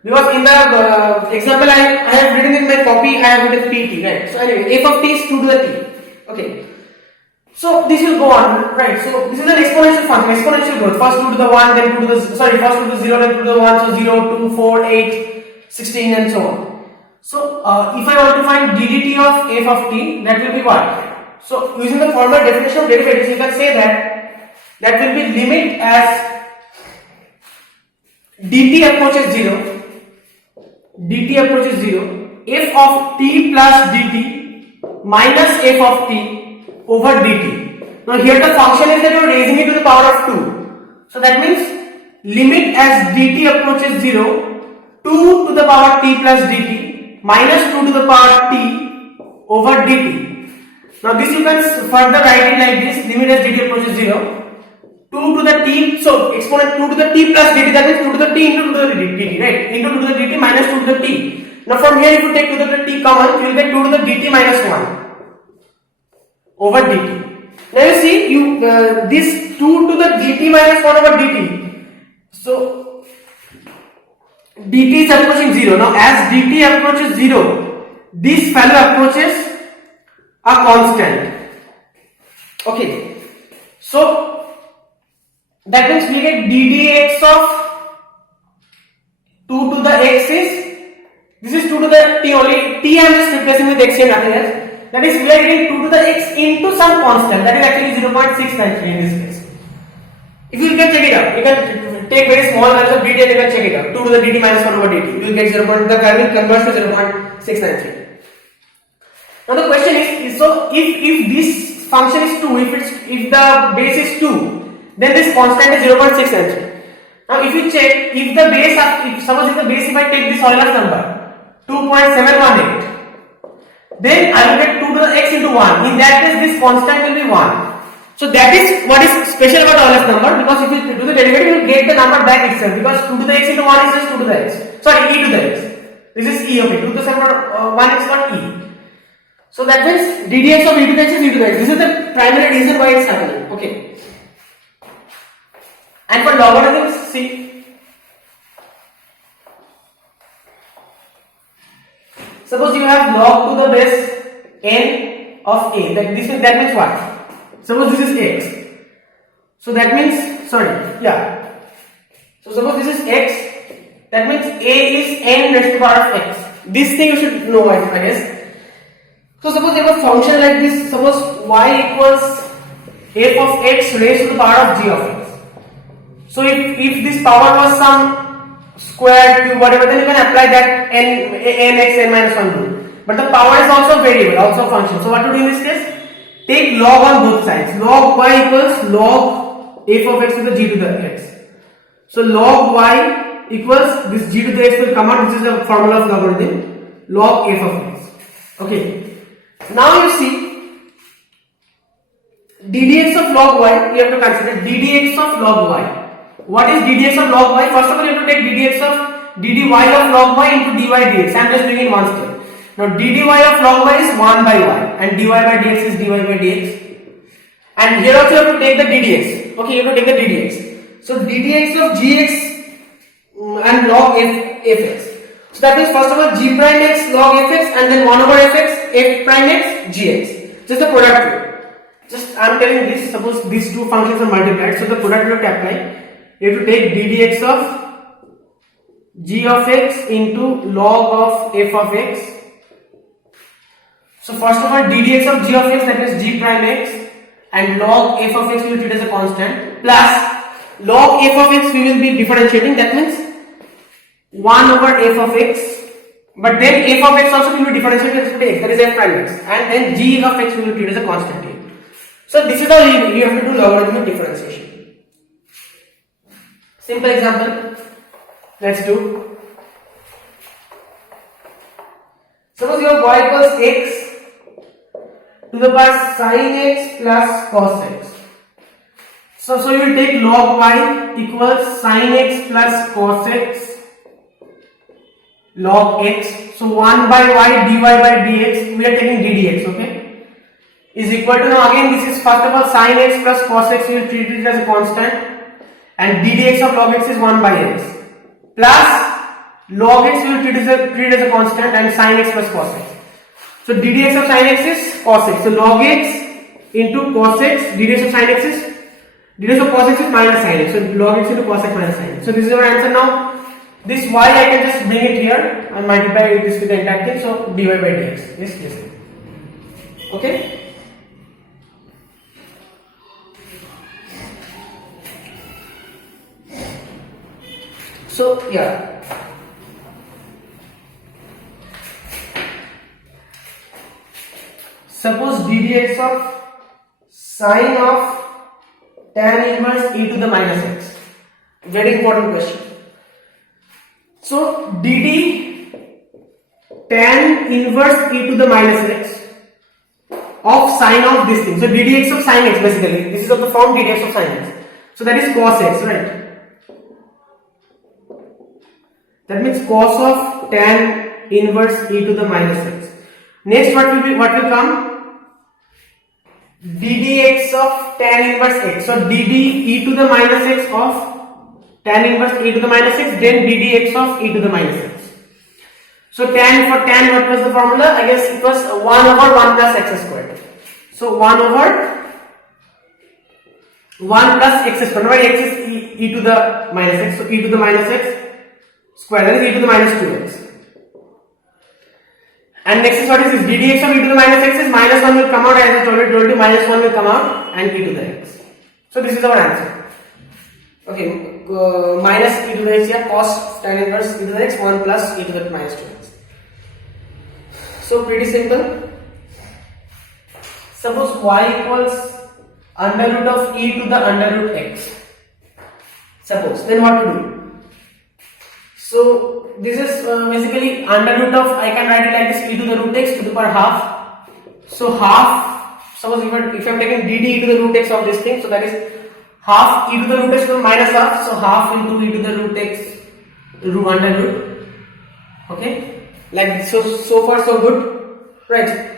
Because in the example I have written in my copy, I have written pt, right? So anyway, f of t is 2 to the t. Okay. So this will go on, right? So this is an exponential function, exponential growth. First 2 to the 1, then 2 to the, first 2 to the 0, then 2 to the 1, so 0, 2, 4, 8, 16 and so on. So if I want to find ddt of f of t, that will be what? So using the formal definition of derivatives, you can say that will be limit as dt approaches 0, f of t plus dt minus f of t over dt. Now here the function is that you are raising it to the power of 2. So that means limit as dt approaches 0, 2 to the power t plus dt minus 2 to the power t over dt. Now this you can further write it like this, limit as dt approaches 0, 2 to the t, so exponent 2 to the t plus dt, that means 2 to the t into 2 to the dt, right? Into 2 to the dt minus 2 to the t. Now from here if you take 2 to the t common, you will get 2 to the dt minus 1 over dt. Now you see, this 2 to the dt minus 1 over dt. So dt is approaching 0. Now as dt approaches 0, this value approaches a constant. Okay. So that means we get ddx of 2 to the x is, this is 2 to the t only, t I am just replacing with x and nothing else. That is we are getting 2 to the x into some constant, that is actually 0.693 in this case. If you can check it out, you can take very small values of dt and you can check it out. 2 to the dt minus 1 over dt, you will get 0. The value converts to 0.693. Now the question is, so if this function is 2, if the base is 2, then this constant is 0.693. Now if you check, if the base, suppose if I take this Euler's number 2.718, then I will get 2 to the x into 1. In that case this constant will be 1. So that is what is special about Euler's number, because if you do the derivative you will get the number back itself, because 2 to the x into 1 is just 2 to the x. Sorry, e to the x. This is e, okay. 2 to the 7 1x got e. So that means ddx of e to the x is e to the x. This is the primary reason why it's happening. Okay. And for logarithms, see, suppose you have log to the base n of a, that means what? Suppose this is x. So that means, so suppose this is x, that means a is n raised to the power of x. This thing you should know, I guess. So suppose you have a function like this, suppose y equals f of x raised to the power of g of x. So if this power was some square, cube, whatever, then you can apply that nx n minus 1 rule. But the power is also variable, also function. So what to do in this case? Take log on both sides. Log y equals log f of x to the g to the x. So log y equals this g to the x will come out. This is the formula of logarithm. Log f of x. Okay. Now you see, ddx of log y, we have to consider ddx of log y. What is ddx of log y? First of all, you have to take ddx of dy of log y into dy dx. I am just doing in one step. Now dy of log y is 1 by y and dy by dx is dy by dx. And here also you have to take the ddx. Okay, you have to take the ddx. So ddx of gx and log fx. So that means first of all g prime x log fx and then 1 over fx f prime x gx. Just the product rule. Just I am telling this, suppose these two functions are multiplied, so the product rule to apply. You have to take ddx of g of x into log of f of x. So first of all ddx of g of x, that is g prime x, and log f of x we will treat as a constant, plus log f of x we will be differentiating, that means 1 over f of x, but then f of x also we will differentiate with x, that is f prime x, and then g of x we will treat as a constant. So this is how you have to do logarithmic differentiation. Simple example, let's do. Suppose you have y equals x to the power sin x plus cos x. So you will take log y equals sin x plus cos x log x. So 1 by y dy by dx, we are taking ddx, okay, is equal to, now again this is first of all sin x plus cos x, we will treat it as a constant, and ddx of log x is 1 by x, plus log x we will treat as a constant, and sin x plus cos x. So ddx of sin x is cos x. So log x into cos x, ddx of sin x is, ddx of cos x is minus sin x. So log x into cos x minus sin x. So this is our answer now. This y I can just bring it here and multiply this with the entire thing. So dy by dx. Yes. Okay. So yeah. ddx of sine of tan inverse e to the minus x? Very important question. So dd tan inverse e to the minus x of sine of this thing. So ddx of sine x, basically this is of the form ddx of sine x. So that is cos x, right? That means cos of tan inverse e to the minus x. Next, what will come? ddx of tan inverse x. So dd e to the minus x of tan inverse e to the minus x, then ddx of e to the minus x. So tan, for tan, what was the formula? I guess it was 1 over 1 plus x squared. So 1 over 1 plus x squared, where x is e to the minus x. So e to the minus x square, that is e to the minus 2x. And next is what is this? ddx of e to the minus x is minus 1 will come out, as I already told you, minus 1 will come out and e to the x. So this is our answer. Okay, minus e to the x, yeah, cos tan inverse e to the x, 1 plus e to the minus 2x. So pretty simple. Suppose y equals under root of e to the under root x. Suppose, then what to do? So this is basically under root of, I can write it like this, e to the root x to the power half. So half, suppose if I am taking dd e to the root x of this thing, so that is half e to the root x to the minus half, so half into e to the root x under root. Okay, like so far so good, right?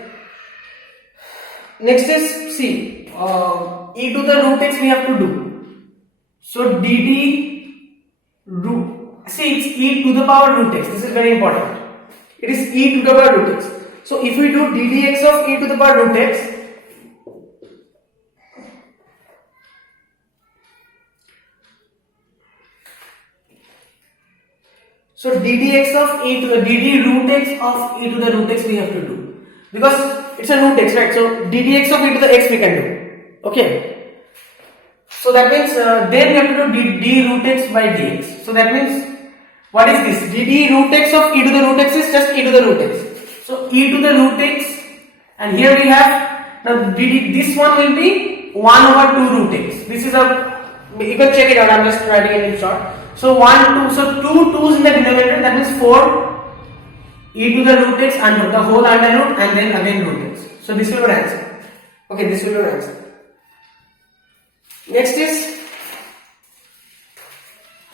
Next is, see, e to the root x we have to do. So dd root, see, it's e to the power root x. This is very important. It is e to the power root x. So if we do ddx of e to the power root x, so ddx of e to the dd root x of e to the root x we have to do, because it's a root x, right? So ddx of e to the x we can do. Okay. So that means then we have to do d root x by dx. So that means, what is this? dd root x of e to the root x is just e to the root x. So e to the root x, and here we have, now dd, this one will be 1 over 2 root x. This is a, you can check it out, I'm just writing it in short. So 1, 2, so 2 2's in the denominator, that means 4 e to the root x under the whole under root, and then again root x. So this will be our answer. Okay, this will be our answer. Next is,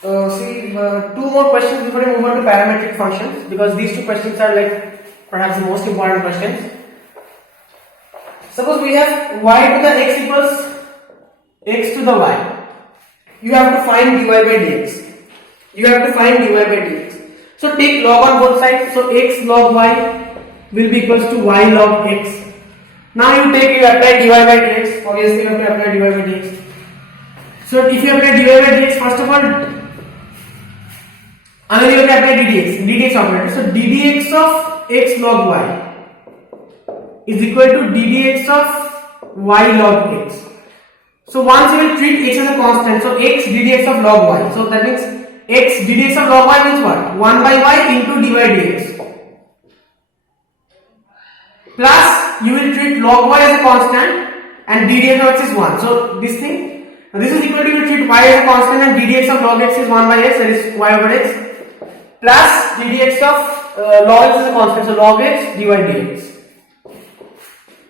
two more questions before we move on to parametric functions, because these two questions are like perhaps the most important questions. Suppose we have y to the x equals x to the y. You have to find dy by dx. You have to find dy by dx. So take log on both sides. So x log y will be equals to y log x. Now you apply dy by dx. Obviously you have to apply dy by dx. So if you apply dy by dx, first of all, and then you have to apply ddx operator. So ddx of x log y is equal to ddx of y log x. So once you will treat x as a constant, so x ddx of log y. So that means x ddx of log y means what? 1 by y into dy dx. Plus you will treat log y as a constant and ddx of x is 1. So this thing, this is equal to, you treat y as a constant and ddx of log x is 1 by x, that is y over x, plus ddx of log x is a constant, so log x dy dx.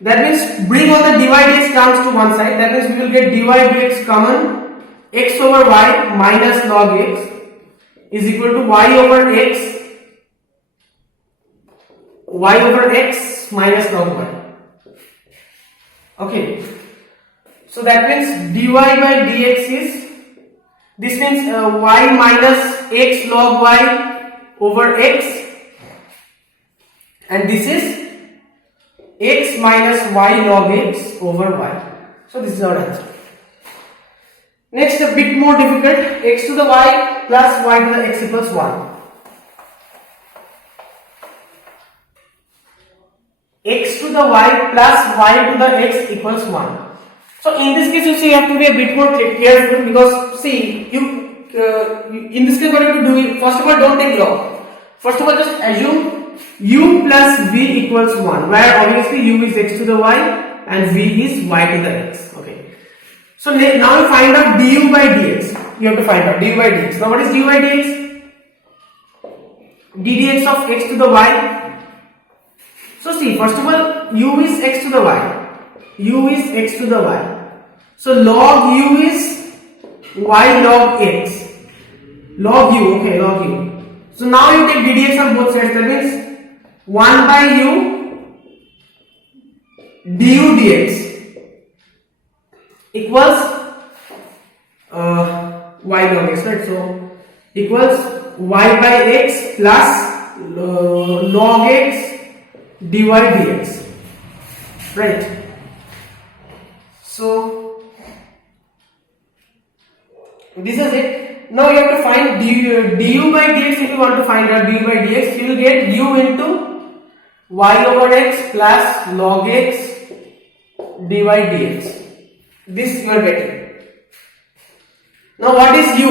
That means bring all the dy dx terms to one side. That means we will get dy dx common, x over y minus log x is equal to y over x minus log y. Okay. So that means dy by dx is, this means y minus x log y over x, and this is x minus y log x over y. So this is our answer. Next, a bit more difficult, x to the y plus y to the x equals 1. X to the y plus y to the x equals 1. So in this case, you see, you have to be a bit more careful, because see, in this case what you have to do, first of all, don't take log. First of all, just assume u plus v equals 1, where obviously u is x to the y and v is y to the x. Okay. So now you find out du by dx. You have to find out du by dx. Now what is du by dx? ddx of x to the y. So see, first of all, u is x to the y. U is x to the y. So log u is y log x. Log u, okay, log u. So now you take ddx on both sides. That means 1 by u du dx equals y log x, right? So equals y by x plus log x dy dx, right? So this is it. Now you have to find du by dx. If you want to find out du by dx, you will get u into y over x plus log x dy dx. This you are getting. Now what is u?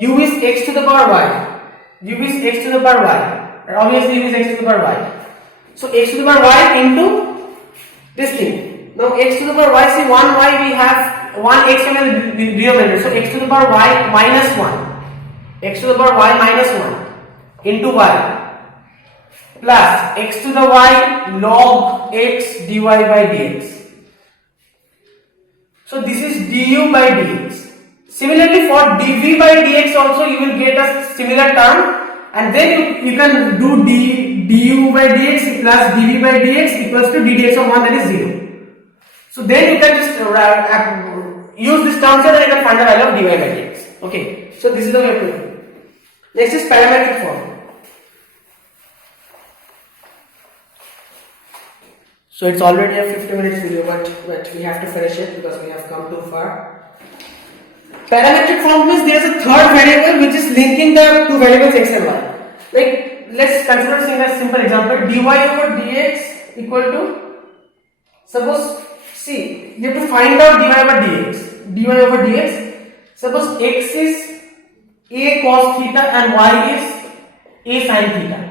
U is x to the power y. U is x to the power y. Obviously u is x to the power y. So x to the power y into this thing. Now x to the power y, see 1y we have 1 x and denominator. So x to the power y minus 1. X to the power y minus 1 into y plus x to the y log x dy by dx. So this is du by dx. Similarly for dv by dx also you will get a similar term, and then you can do du by dx plus dv by dx equals to ddx of 1, that is 0. So then you can just use this term so that you can find the value of dy by dx. Okay, so this is the way to do it. Next is parametric form. So it's already a 50 minutes video, but we have to finish it because we have come too far. Parametric form means there is a third variable which is linking the two variables x and y. Like let's consider a simple example: dy over dx equal to, suppose, see, you have to find out dy over dx. Dy over dx. Suppose x is a cos theta and y is a sin theta.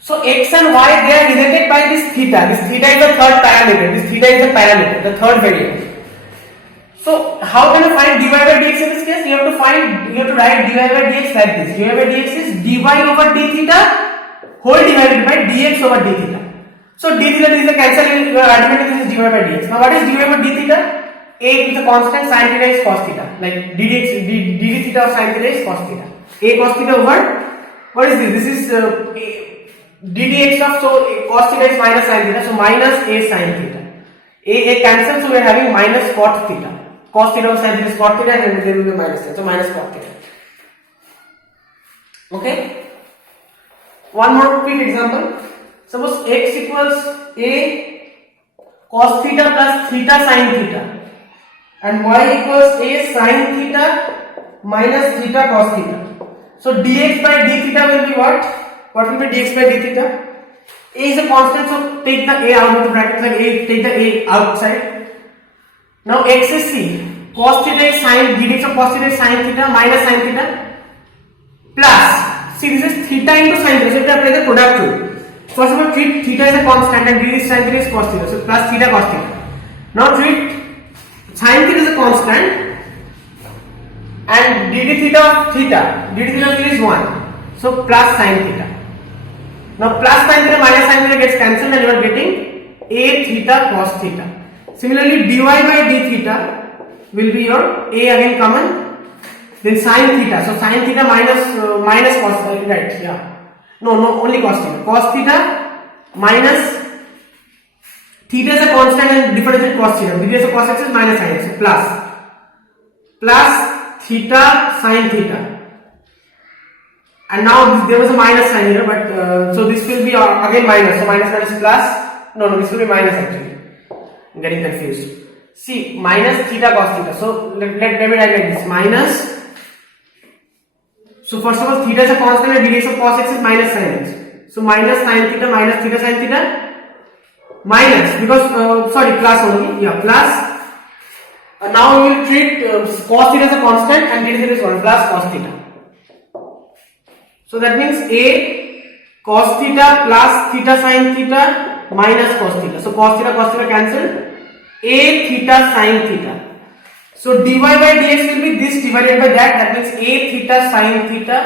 So x and y, they are related by this theta. This theta is the third parameter. This theta is the parameter, the third variable. So how can you find dy by dx in this case? You have to write dy by dx like this. Dy by dx is dy over d theta whole divided by dx over d theta. So d theta is a cancel, ultimately this is dy by dx. Now what is dy over d theta? A is a constant, sin theta is cos theta. Like dd theta of sin theta is cos theta. A cos theta over, what is this? This is ddx of, so cos theta is minus sin theta, so minus a sin theta. A cancels, so we are having minus cot theta. Cos theta of sin theta is cot theta, and there will be minus theta, so minus cot theta. Okay. One more quick example. Suppose x equals a cos theta plus theta sin theta, and y equals a sin theta minus theta cos theta. So dx by d theta will be what? What will be dx by d theta? A is a constant, so take the a out of the bracket, like a, take the a outside. Now x is c, cos theta is sin, ddx of cos theta is sin theta minus sin theta plus, see, this is theta into sin theta, so you apply the product rule. First of all, treat theta as a constant and dd sin theta is cos theta, so plus theta cos theta. Now treat sin theta as a constant and dd theta of theta is 1, so plus sin theta. Now plus sin theta minus sin theta gets cancelled and you are getting a theta cos theta. Similarly, dy by d theta will be your a again common, then sin theta. So sin theta minus cos theta, right? Yeah. No, only cos theta. Cos theta minus theta is a constant and differentiate cos theta. Dd is a cos x is minus sin x, so plus theta sin theta. And now there was a minus sign here, but so this will be again minus. So minus plus. No, this will be minus actually. I'm getting confused. See, minus theta cos theta. So let me write like this: minus. So first of all, theta is a constant and dx of cos x is minus sin x. So minus sin theta minus theta sin theta minus, because plus only, yeah, plus. Now we will treat cos theta as a constant and d theta is 1 plus cos theta. So that means a cos theta plus theta sin theta minus cos theta. So cos theta cancelled. a theta sin theta. So dy by dx will be this divided by that. That means a theta sin theta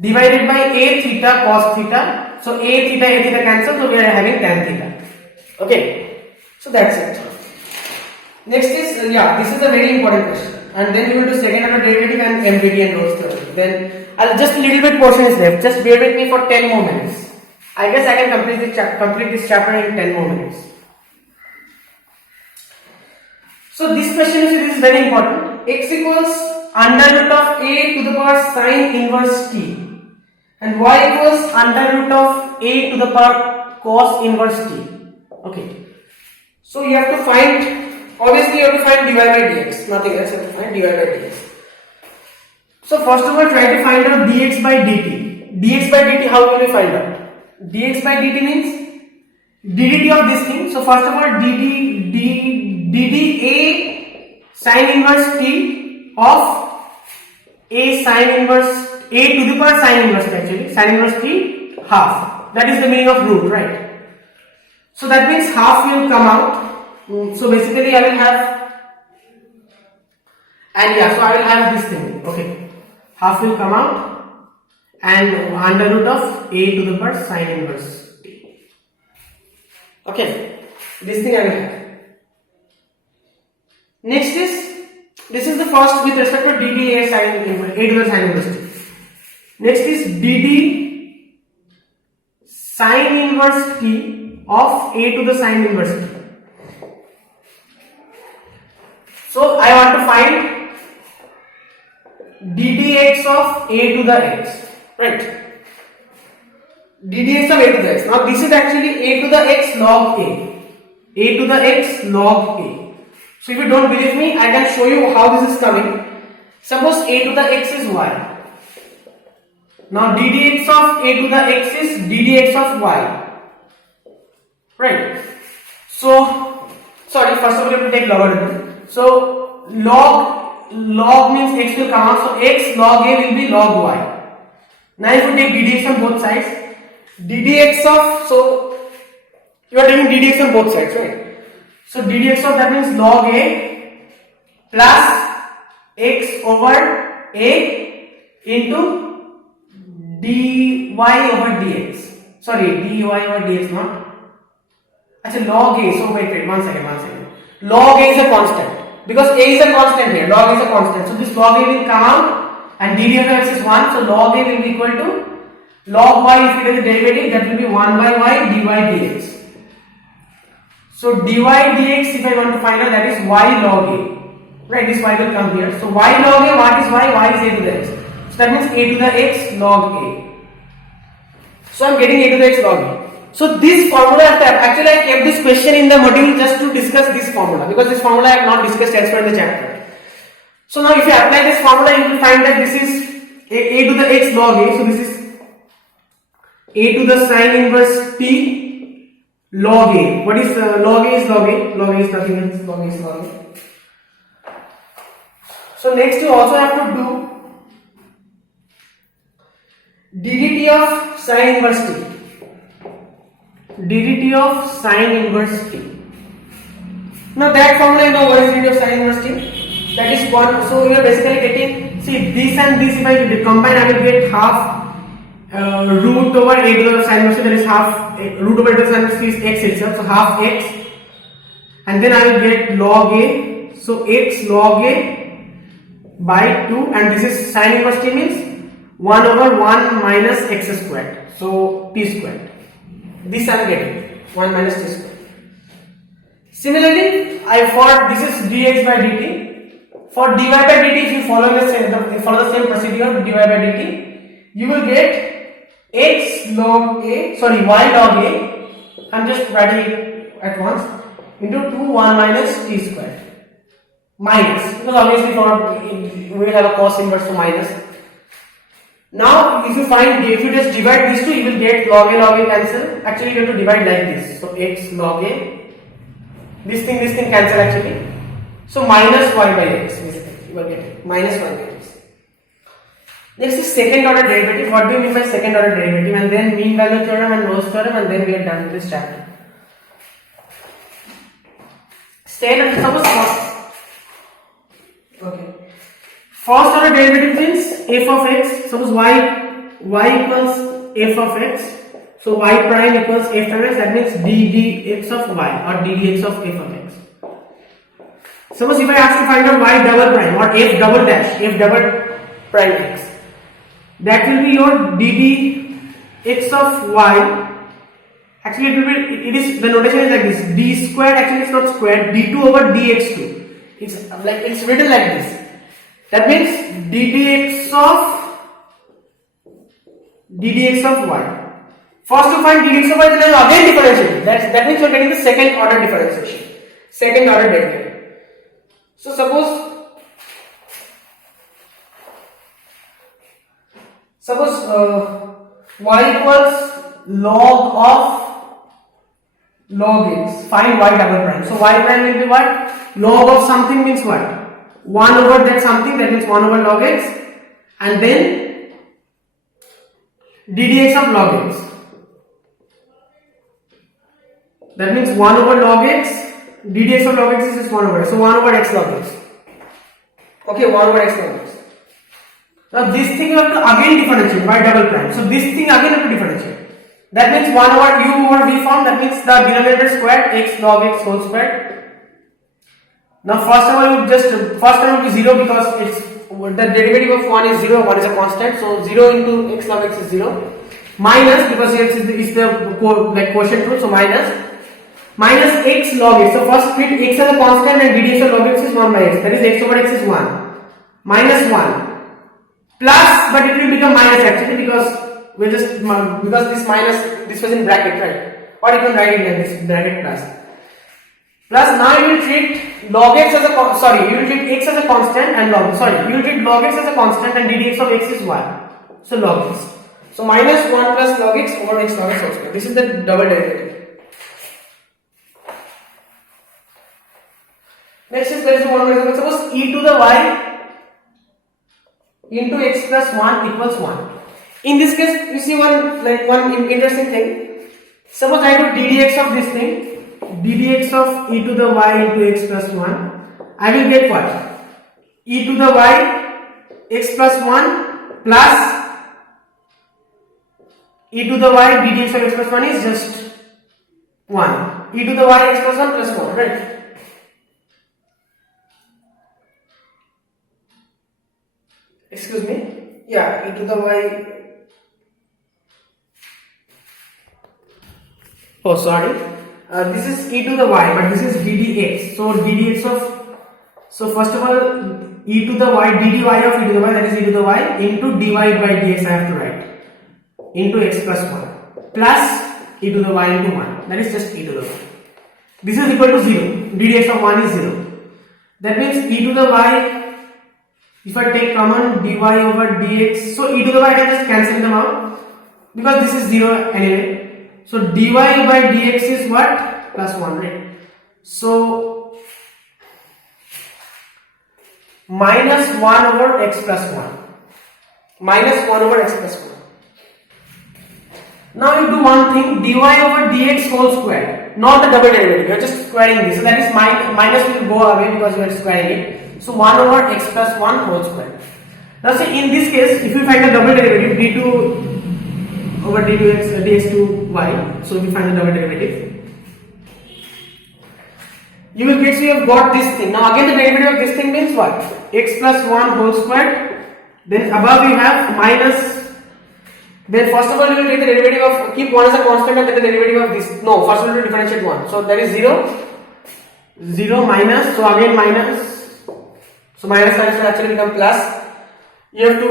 divided by a theta cos theta. So a theta cancel. So we are having tan theta. Okay. So that's it. Next is this is a very important question. And then we will do second order derivative and MDT and Rolle's theorem. Then I'll just a little bit portion is left. Just bear with me for 10 more minutes. I guess I can complete this chapter in 10 more minutes. So this question is very important. X equals under root of a to the power sin inverse t and y equals under root of a to the power cos inverse t. Okay. So you have to find, obviously you have to find dy by dx. Nothing else, you have to find dy by dx. So first of all try to find out dx by dt. Dx by dt, how will you find out? Dx by dt means ddt of this thing. So first of all dd a sin inverse t of a sin inverse a to the power sin inverse t, actually sin inverse t half. That is the meaning of root, right? So that means half will come out. So basically I will have, and so I will have this thing. Okay, half will come out and under root of a to the power sin inverse t. Okay, this thing I will have. Next is, this is the first with respect to dd a sin inverse, a to the sin inverse t. Next is dd sin inverse t of a to the sin inverse t. So I want to find ddx of a to the x, right? ddx of a to the x. Now this is actually a to the x log a to the x log a. So if you don't believe me, I can show you how this is coming. Suppose a to the x is y. Now ddx of a to the x is ddx of y. Right. So, sorry, first of all you have to take logarithm. So log means x will come out. So x log a will be log y. Now if you take ddx on both sides, ddx of, so you are taking ddx on both sides, right? So ddx of that means log a plus x over a into dy over dx. Sorry, dy over dx, not. Achha, log a. So wait, one second. Log a is a constant because a is a constant here. Log is a constant. So this log a will come out and dd of x is 1. So log a will be equal to log y. If it is a derivative, that will be 1 by y dy dx. So dy dx, if I want to find out, that is y log a. Right, this y will come here. So y log a, what is y? Y is a to the x. So that means a to the x log a. So I am getting a to the x log a. So this formula, actually I kept this question in the module just to discuss this formula, because this formula I have not discussed elsewhere in the chapter. So now if you apply this formula, you will find that this is a to the x log a. So this is a to the sin inverse t log a. What is log a is log a. Log a is nothing else. Log a is log a. So next you also have to do ddt of sin inverse t. Ddt of sin inverse t. Now that formula, you know what is dt of sin inverse t? That is 1. So you are basically getting, see this and this, if I combine, I will get half root over a to the sin inverse t, that is half root over a to the sin inverse t is x itself, so half x, and then I will get log a, so x log a by 2, and this is sin inverse t means 1 over 1 minus x squared, so t squared. This I am getting 1 minus t squared. Similarly, for this is dx by dt. For dy by dt, if you follow the same procedure, dy by dt, you will get x log a, sorry, y log a. I am just writing it at once into 2 1 minus t squared minus, because obviously we will have a cos inverse, so minus. Now if you just divide these two, you will get log a cancel. Actually you have to divide like this. So x log a, this thing cancel actually. So minus y by x, basically you will get minus y by x. Next is second order derivative. What do you mean by second order derivative? And then mean value theorem and Rolle's theorem, and then we are done with this chapter. Second, suppose first order derivative means f of x. Suppose y equals f of x. So y prime equals f times x. That means ddx of y or ddx of f of x. Suppose if I ask to find out y double prime or f double dash, f double prime x, that will be your ddx of y. Actually, it is the notation is like this: d squared. Actually, it's not squared. d2 over dx2. It's written like this. That means ddx of y. First to find ddx of y, then again differentiate. That means you are getting the second order differentiation, second order derivative. So suppose y equals log of log x. Find y double prime. So y prime will be what? Log of something means what? 1 over that something, that means 1 over log x, and then ddx of log x. That means 1 over log x, ddx of log x is just 1 over x. So 1 over x log x. Okay, 1 over x log x. Now this thing you have to again differentiate, y double prime. So this thing again you have to differentiate. That means 1 over u over v form, that means the denominator squared, x log x whole squared. Now first term will be 0 because it's the derivative of 1 is 0, 1 is a constant, so 0 into x log x is 0. Minus, because x is the quotient rule, so minus x log x. So first treat x as a constant and ddx of log x is 1 by x. That is x over x is 1. Minus 1. Plus, but it will become minus actually because this was in bracket, right? Or you can write it like this, bracket plus. Plus now you will treat log x as a you will treat x as a constant and you will treat log x as a constant and ddx of x is 1. So log x. So minus 1 plus log x over x log x whole square. This is the double derivative. Next is there is one more example. Suppose e to the y into x plus 1 equals 1. In this case, you see one interesting thing. Suppose I do ddx of this thing, ddx of e to the y into x plus 1. I will get what? E to the y x plus 1 plus e to the y ddx of x plus 1 is just 1. E to the y x plus 1 plus 4, right? Excuse me. Yeah, e to the y. Oh, sorry. This is e to the y, but this is ddx. So ddx of. So first of all, e to the y dy of e to the y, that is e to the y into dy by dx. I have to write into x plus 1 plus e to the y into 1. That is just e to the y. This is equal to 0. ddx of 1 is 0. That means e to the y. If I take common dy over dx, so e to the y I can just cancel them out because this is 0 anyway. So dy by dx is what? Plus 1, right? So minus 1 over x plus 1. Minus 1 over x plus 1. Now you do one thing, dy over dx whole square, not the double derivative, you are just squaring this. So that is minus will go away because you are squaring it. So 1 over x plus 1 whole square. Now see in this case, if you find the double derivative, d2 over d2x dx to y, so we find the double derivative. You will get, so you have got this thing. Now again the derivative of this thing means what? X plus 1 whole square. Then above we have minus. Then first of all you will take the derivative of, keep 1 as a constant and get the derivative of this. No, first of all you will differentiate 1. So that is 0. 0 minus, so again minus. So minus will actually become plus. You have to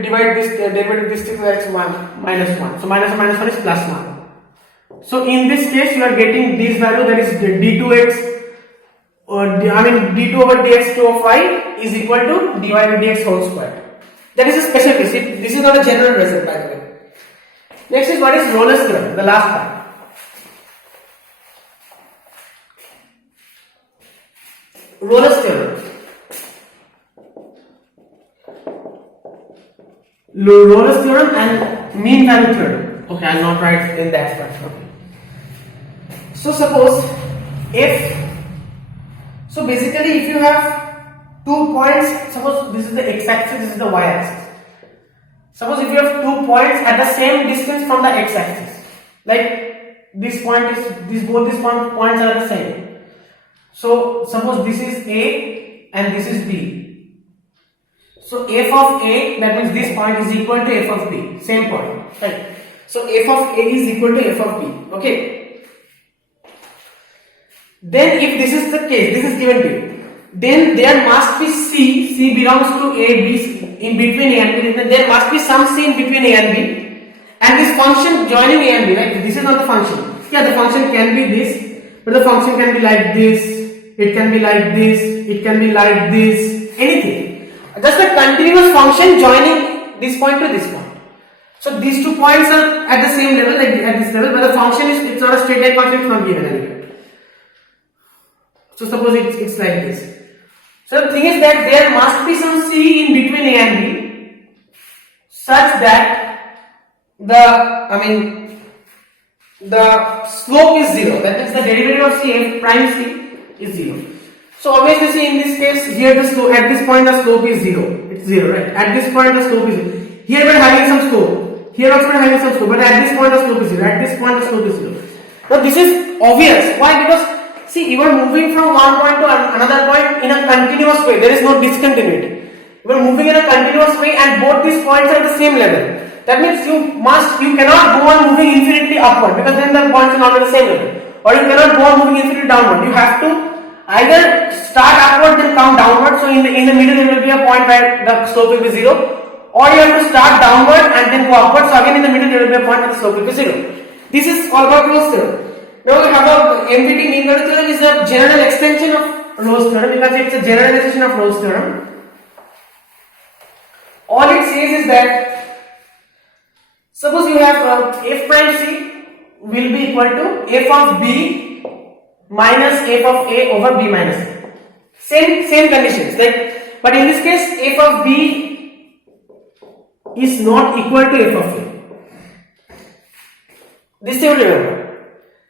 divide this derivative of this thing, so that's 1 minus 1. So minus 1 is plus 1. So in this case you are getting this value, that is d2x d2 over dx2 of y is equal to dy by dx whole square. That is a special case. This is not a general result, by the way. Next is what is Rolle's theorem, the last part. Rolle's theorem. Rolle's theorem and mean value theorem. Okay, I'll not write in that part. Okay. So suppose if So basically if you have 2 points, suppose this is the x-axis, this is the y-axis. Suppose if you have 2 points at the same distance from the x-axis, like this point is, both these points are the same. So suppose this is A and this is B. So f of A, that means this point is equal to f of B, same point, right? So f of A is equal to f of B, okay? Then if this is the case, this is given to you, then there must be C belongs to A, B, in between A and B, then there must be some C in between A and B, and this function joining A and B, right? This is not the function. Yeah, the function can be this, but the function can be like this, it can be like this, it can be like this, anything. Just a continuous function joining this point to this point. So these 2 points are at the same level, like at this level, but the function is, it's not a straight line function, it's not given anywhere. So suppose it's like this. So the thing is that there must be some C in between A and B such that the slope is 0. That means the derivative of C, f prime C is 0. So obviously see in this case here the slope, at this point the slope is 0. It's 0, right? At this point the slope is 0. Here we are having some slope. Here also we are having some slope, but at this point the slope is 0. At this point the slope is 0. Now this is obvious. Why? Because see, you are moving from one point to another point in a continuous way. There is no discontinuity. You are moving in a continuous way and both these points are at the same level. That means you cannot go on moving infinitely upward, because then the points are not at the same level. Or you cannot go on moving infinitely downward. You have to either start upward then come downward. So in the middle there will be a point where the slope will be 0. Or you have to start downward and then go upward. So again in the middle there will be a point where the slope will be 0. This is all about Rolle's theorem. Now we have a MPT mean value theorem is a general extension of Rolle's theorem, because it's a generalization of Rolle's theorem. All it says is that suppose you have f prime C will be equal to f of B minus f of A over B minus A. Same conditions, like, but in this case f of B is not equal to f of A. This you remember.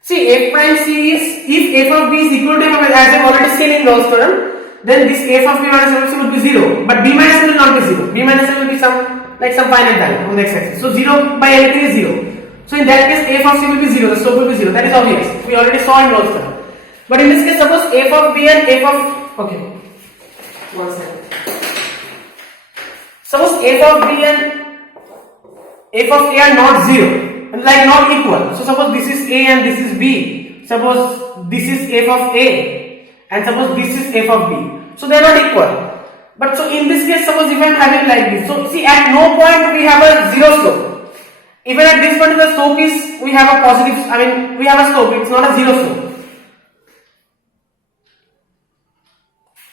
See, f prime C is, if f of B is equal to f of A, as I have already seen in Rolle's theorem, then this f of B minus f of C will be 0, but B minus A will not be 0. B minus A will be some finite value on the x-axis. So 0 by anything is 0. So in that case, f of C will be 0, the slope will be 0. That is obvious. We already saw in Rolle's theorem. But in this case, suppose f of B and f of, okay, one second. Suppose f of B and f of A are not 0. Like not equal. So suppose this is A and this is B. Suppose this is f of A and suppose this is f of B. So they are not equal. But so in this case, suppose if I am having like this. So see, at no point we have a 0 slope. Even at this point the slope is, we have a positive, we have a slope, it's not a 0 slope.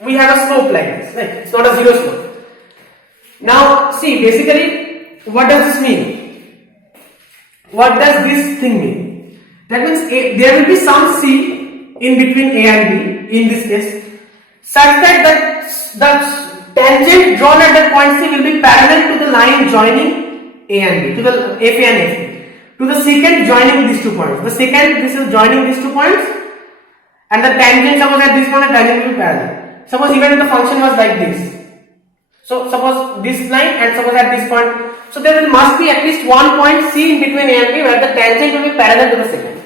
We have a slope like this, right? It's not a 0 slope. Now see, basically what does this mean? What does this thing mean? That means there will be some C in between A and B in this case, such that the tangent drawn at that point C will be parallel to the line joining A and B, to the FA and FB, to the secant joining these 2 points. The secant, this is joining these 2 points, and the tangent, suppose at this point the tangent will be parallel. Suppose even if the function was like this. So suppose this line and suppose at this point. So there must be at least one point C in between A and B where the tangent will be parallel to the secant.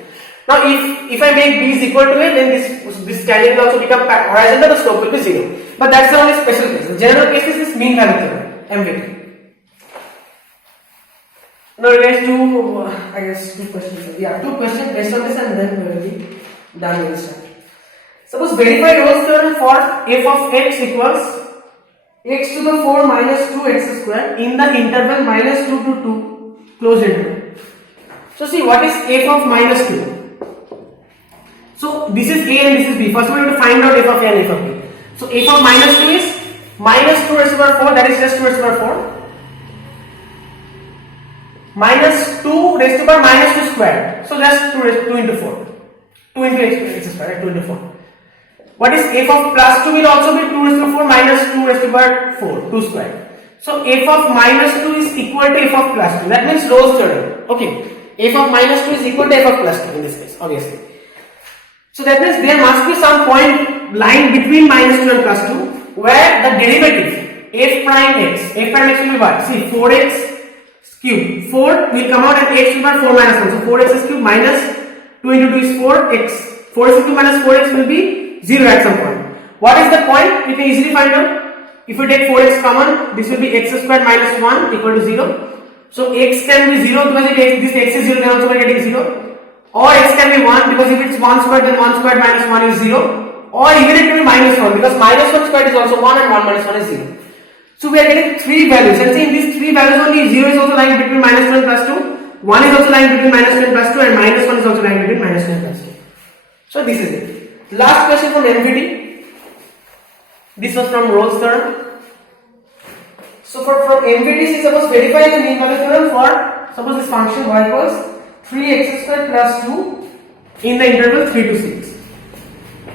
Now if I make B is equal to A, then this tangent will also become horizontal, the slope will be 0. But that's the only special case. The general case is this mean value theorem, MVT. Now relates to, I guess 2 questions. Yeah, 2 questions based on this and then we will be done with this chapter. Suppose verify Rolle's theorem for f of x equals x to the 4 minus 2x square in the interval minus 2 to 2 closed interval. So see, what is f of minus 2? So this is A and this is B. First we have to find out f of A and f of B. So f of minus 2 is minus 2 raised to the power 4, that is just 2 raised to the power 4, minus 2 raised to the power minus 2 squared. So just 2 into 4. 2 into x squared, right? 2 into 4. What is f of plus 2 will also be 2 raised to the 4 minus 2 raised to the power 4, 2 squared. So f of minus 2 is equal to f of plus 2. That means Rolle's theorem. Okay. f of minus 2 is equal to f of plus 2 in this case, obviously. So that means there must be some point lying between minus 2 and plus 2, where the derivative f prime x will be what? See, 4x cube. 4 will come out and x will be 4 minus 1. So 4x cube minus 2 into 2 is 4x. 4x cube minus 4x will be 0 at some point. What is the point? We can easily find out. If we take 4x common, this will be x squared minus 1 equal to 0. So x can be 0 because if this x is 0, then also we are getting 0. Or x can be 1 because if it's 1 squared, then 1 squared minus 1 is 0. Or even it can be minus 1 because minus 1 squared is also 1 and 1 minus 1 is 0. So we are getting 3 values, and see in these 3 values only 0 is also lying between minus 2 and plus 2, 1 is also lying between minus 2 and plus 2, and minus 1 is also lying between minus 2 and plus 2. So this is it. Last question from MVD. This was from Rolle's theorem. So from MVD, suppose verify the mean value theorem for, suppose this function y equals 3x squared plus 2 in the interval 3 to 6.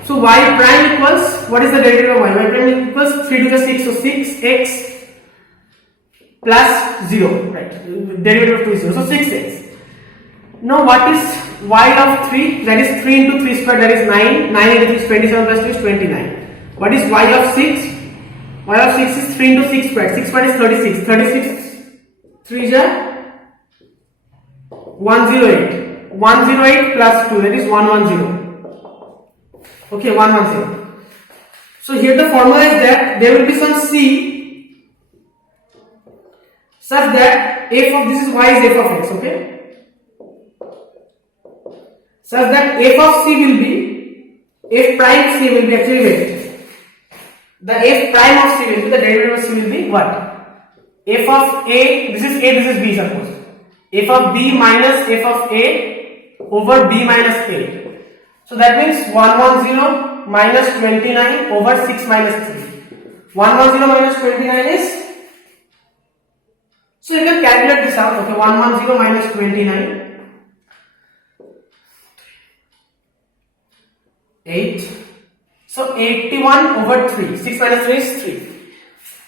So y prime equals, what is the derivative of y? Y prime equals 3 to the 6, so 6x plus 0, right? Derivative of 2 is 0, so 6x. Now what is y of 3? That is 3 into 3 squared, that is 9. 9 into 3 is 27 plus 2 is 29. What is y of 6? Y of 6 is 3 into 6 squared. 6 squared is 36. 36 3 is 108. 108 plus 2, that is 110. Okay, 110. So here the formula is that there will be some c such that f of this is y is f of x, okay? Such that f of c will be, f prime c will be, actually wait, the f prime of c will be, the derivative of c will be what? F of a, this is a, this is b, suppose. F of b minus f of a over b minus a. So that means 110 minus 29 over 6 minus 3. 110 minus 29 is, so you can calculate this out, okay? 110 minus 29, 8. So 81 over 3. 6 minus 3 is 3.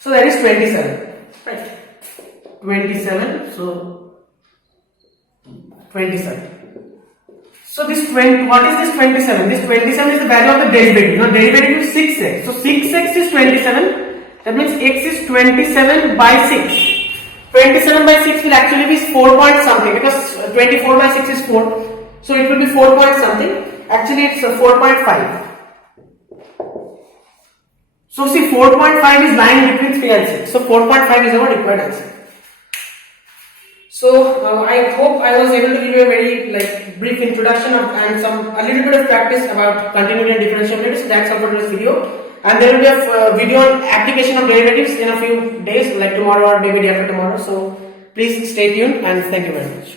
So that is 27. Right? 27. So 27. So this 20, what is this 27? This 27 is the value of the derivative. Now derivative is 6x. So 6x is 27. That means x is 27 by 6. 27 by 6 will actually be 4 point something because 24 by 6 is 4. So it will be 4 point something. Actually it's 4.5. So see 4.5 is lying between 3 and 6. So 4.5 is our required answer. So I hope I was able to give you a very brief introduction of, and a little bit of practice about continuity and differentiability. So that's all for this video. And there will be a video on application of derivatives in a few days, like tomorrow or maybe day after tomorrow. So please stay tuned and thank you very much.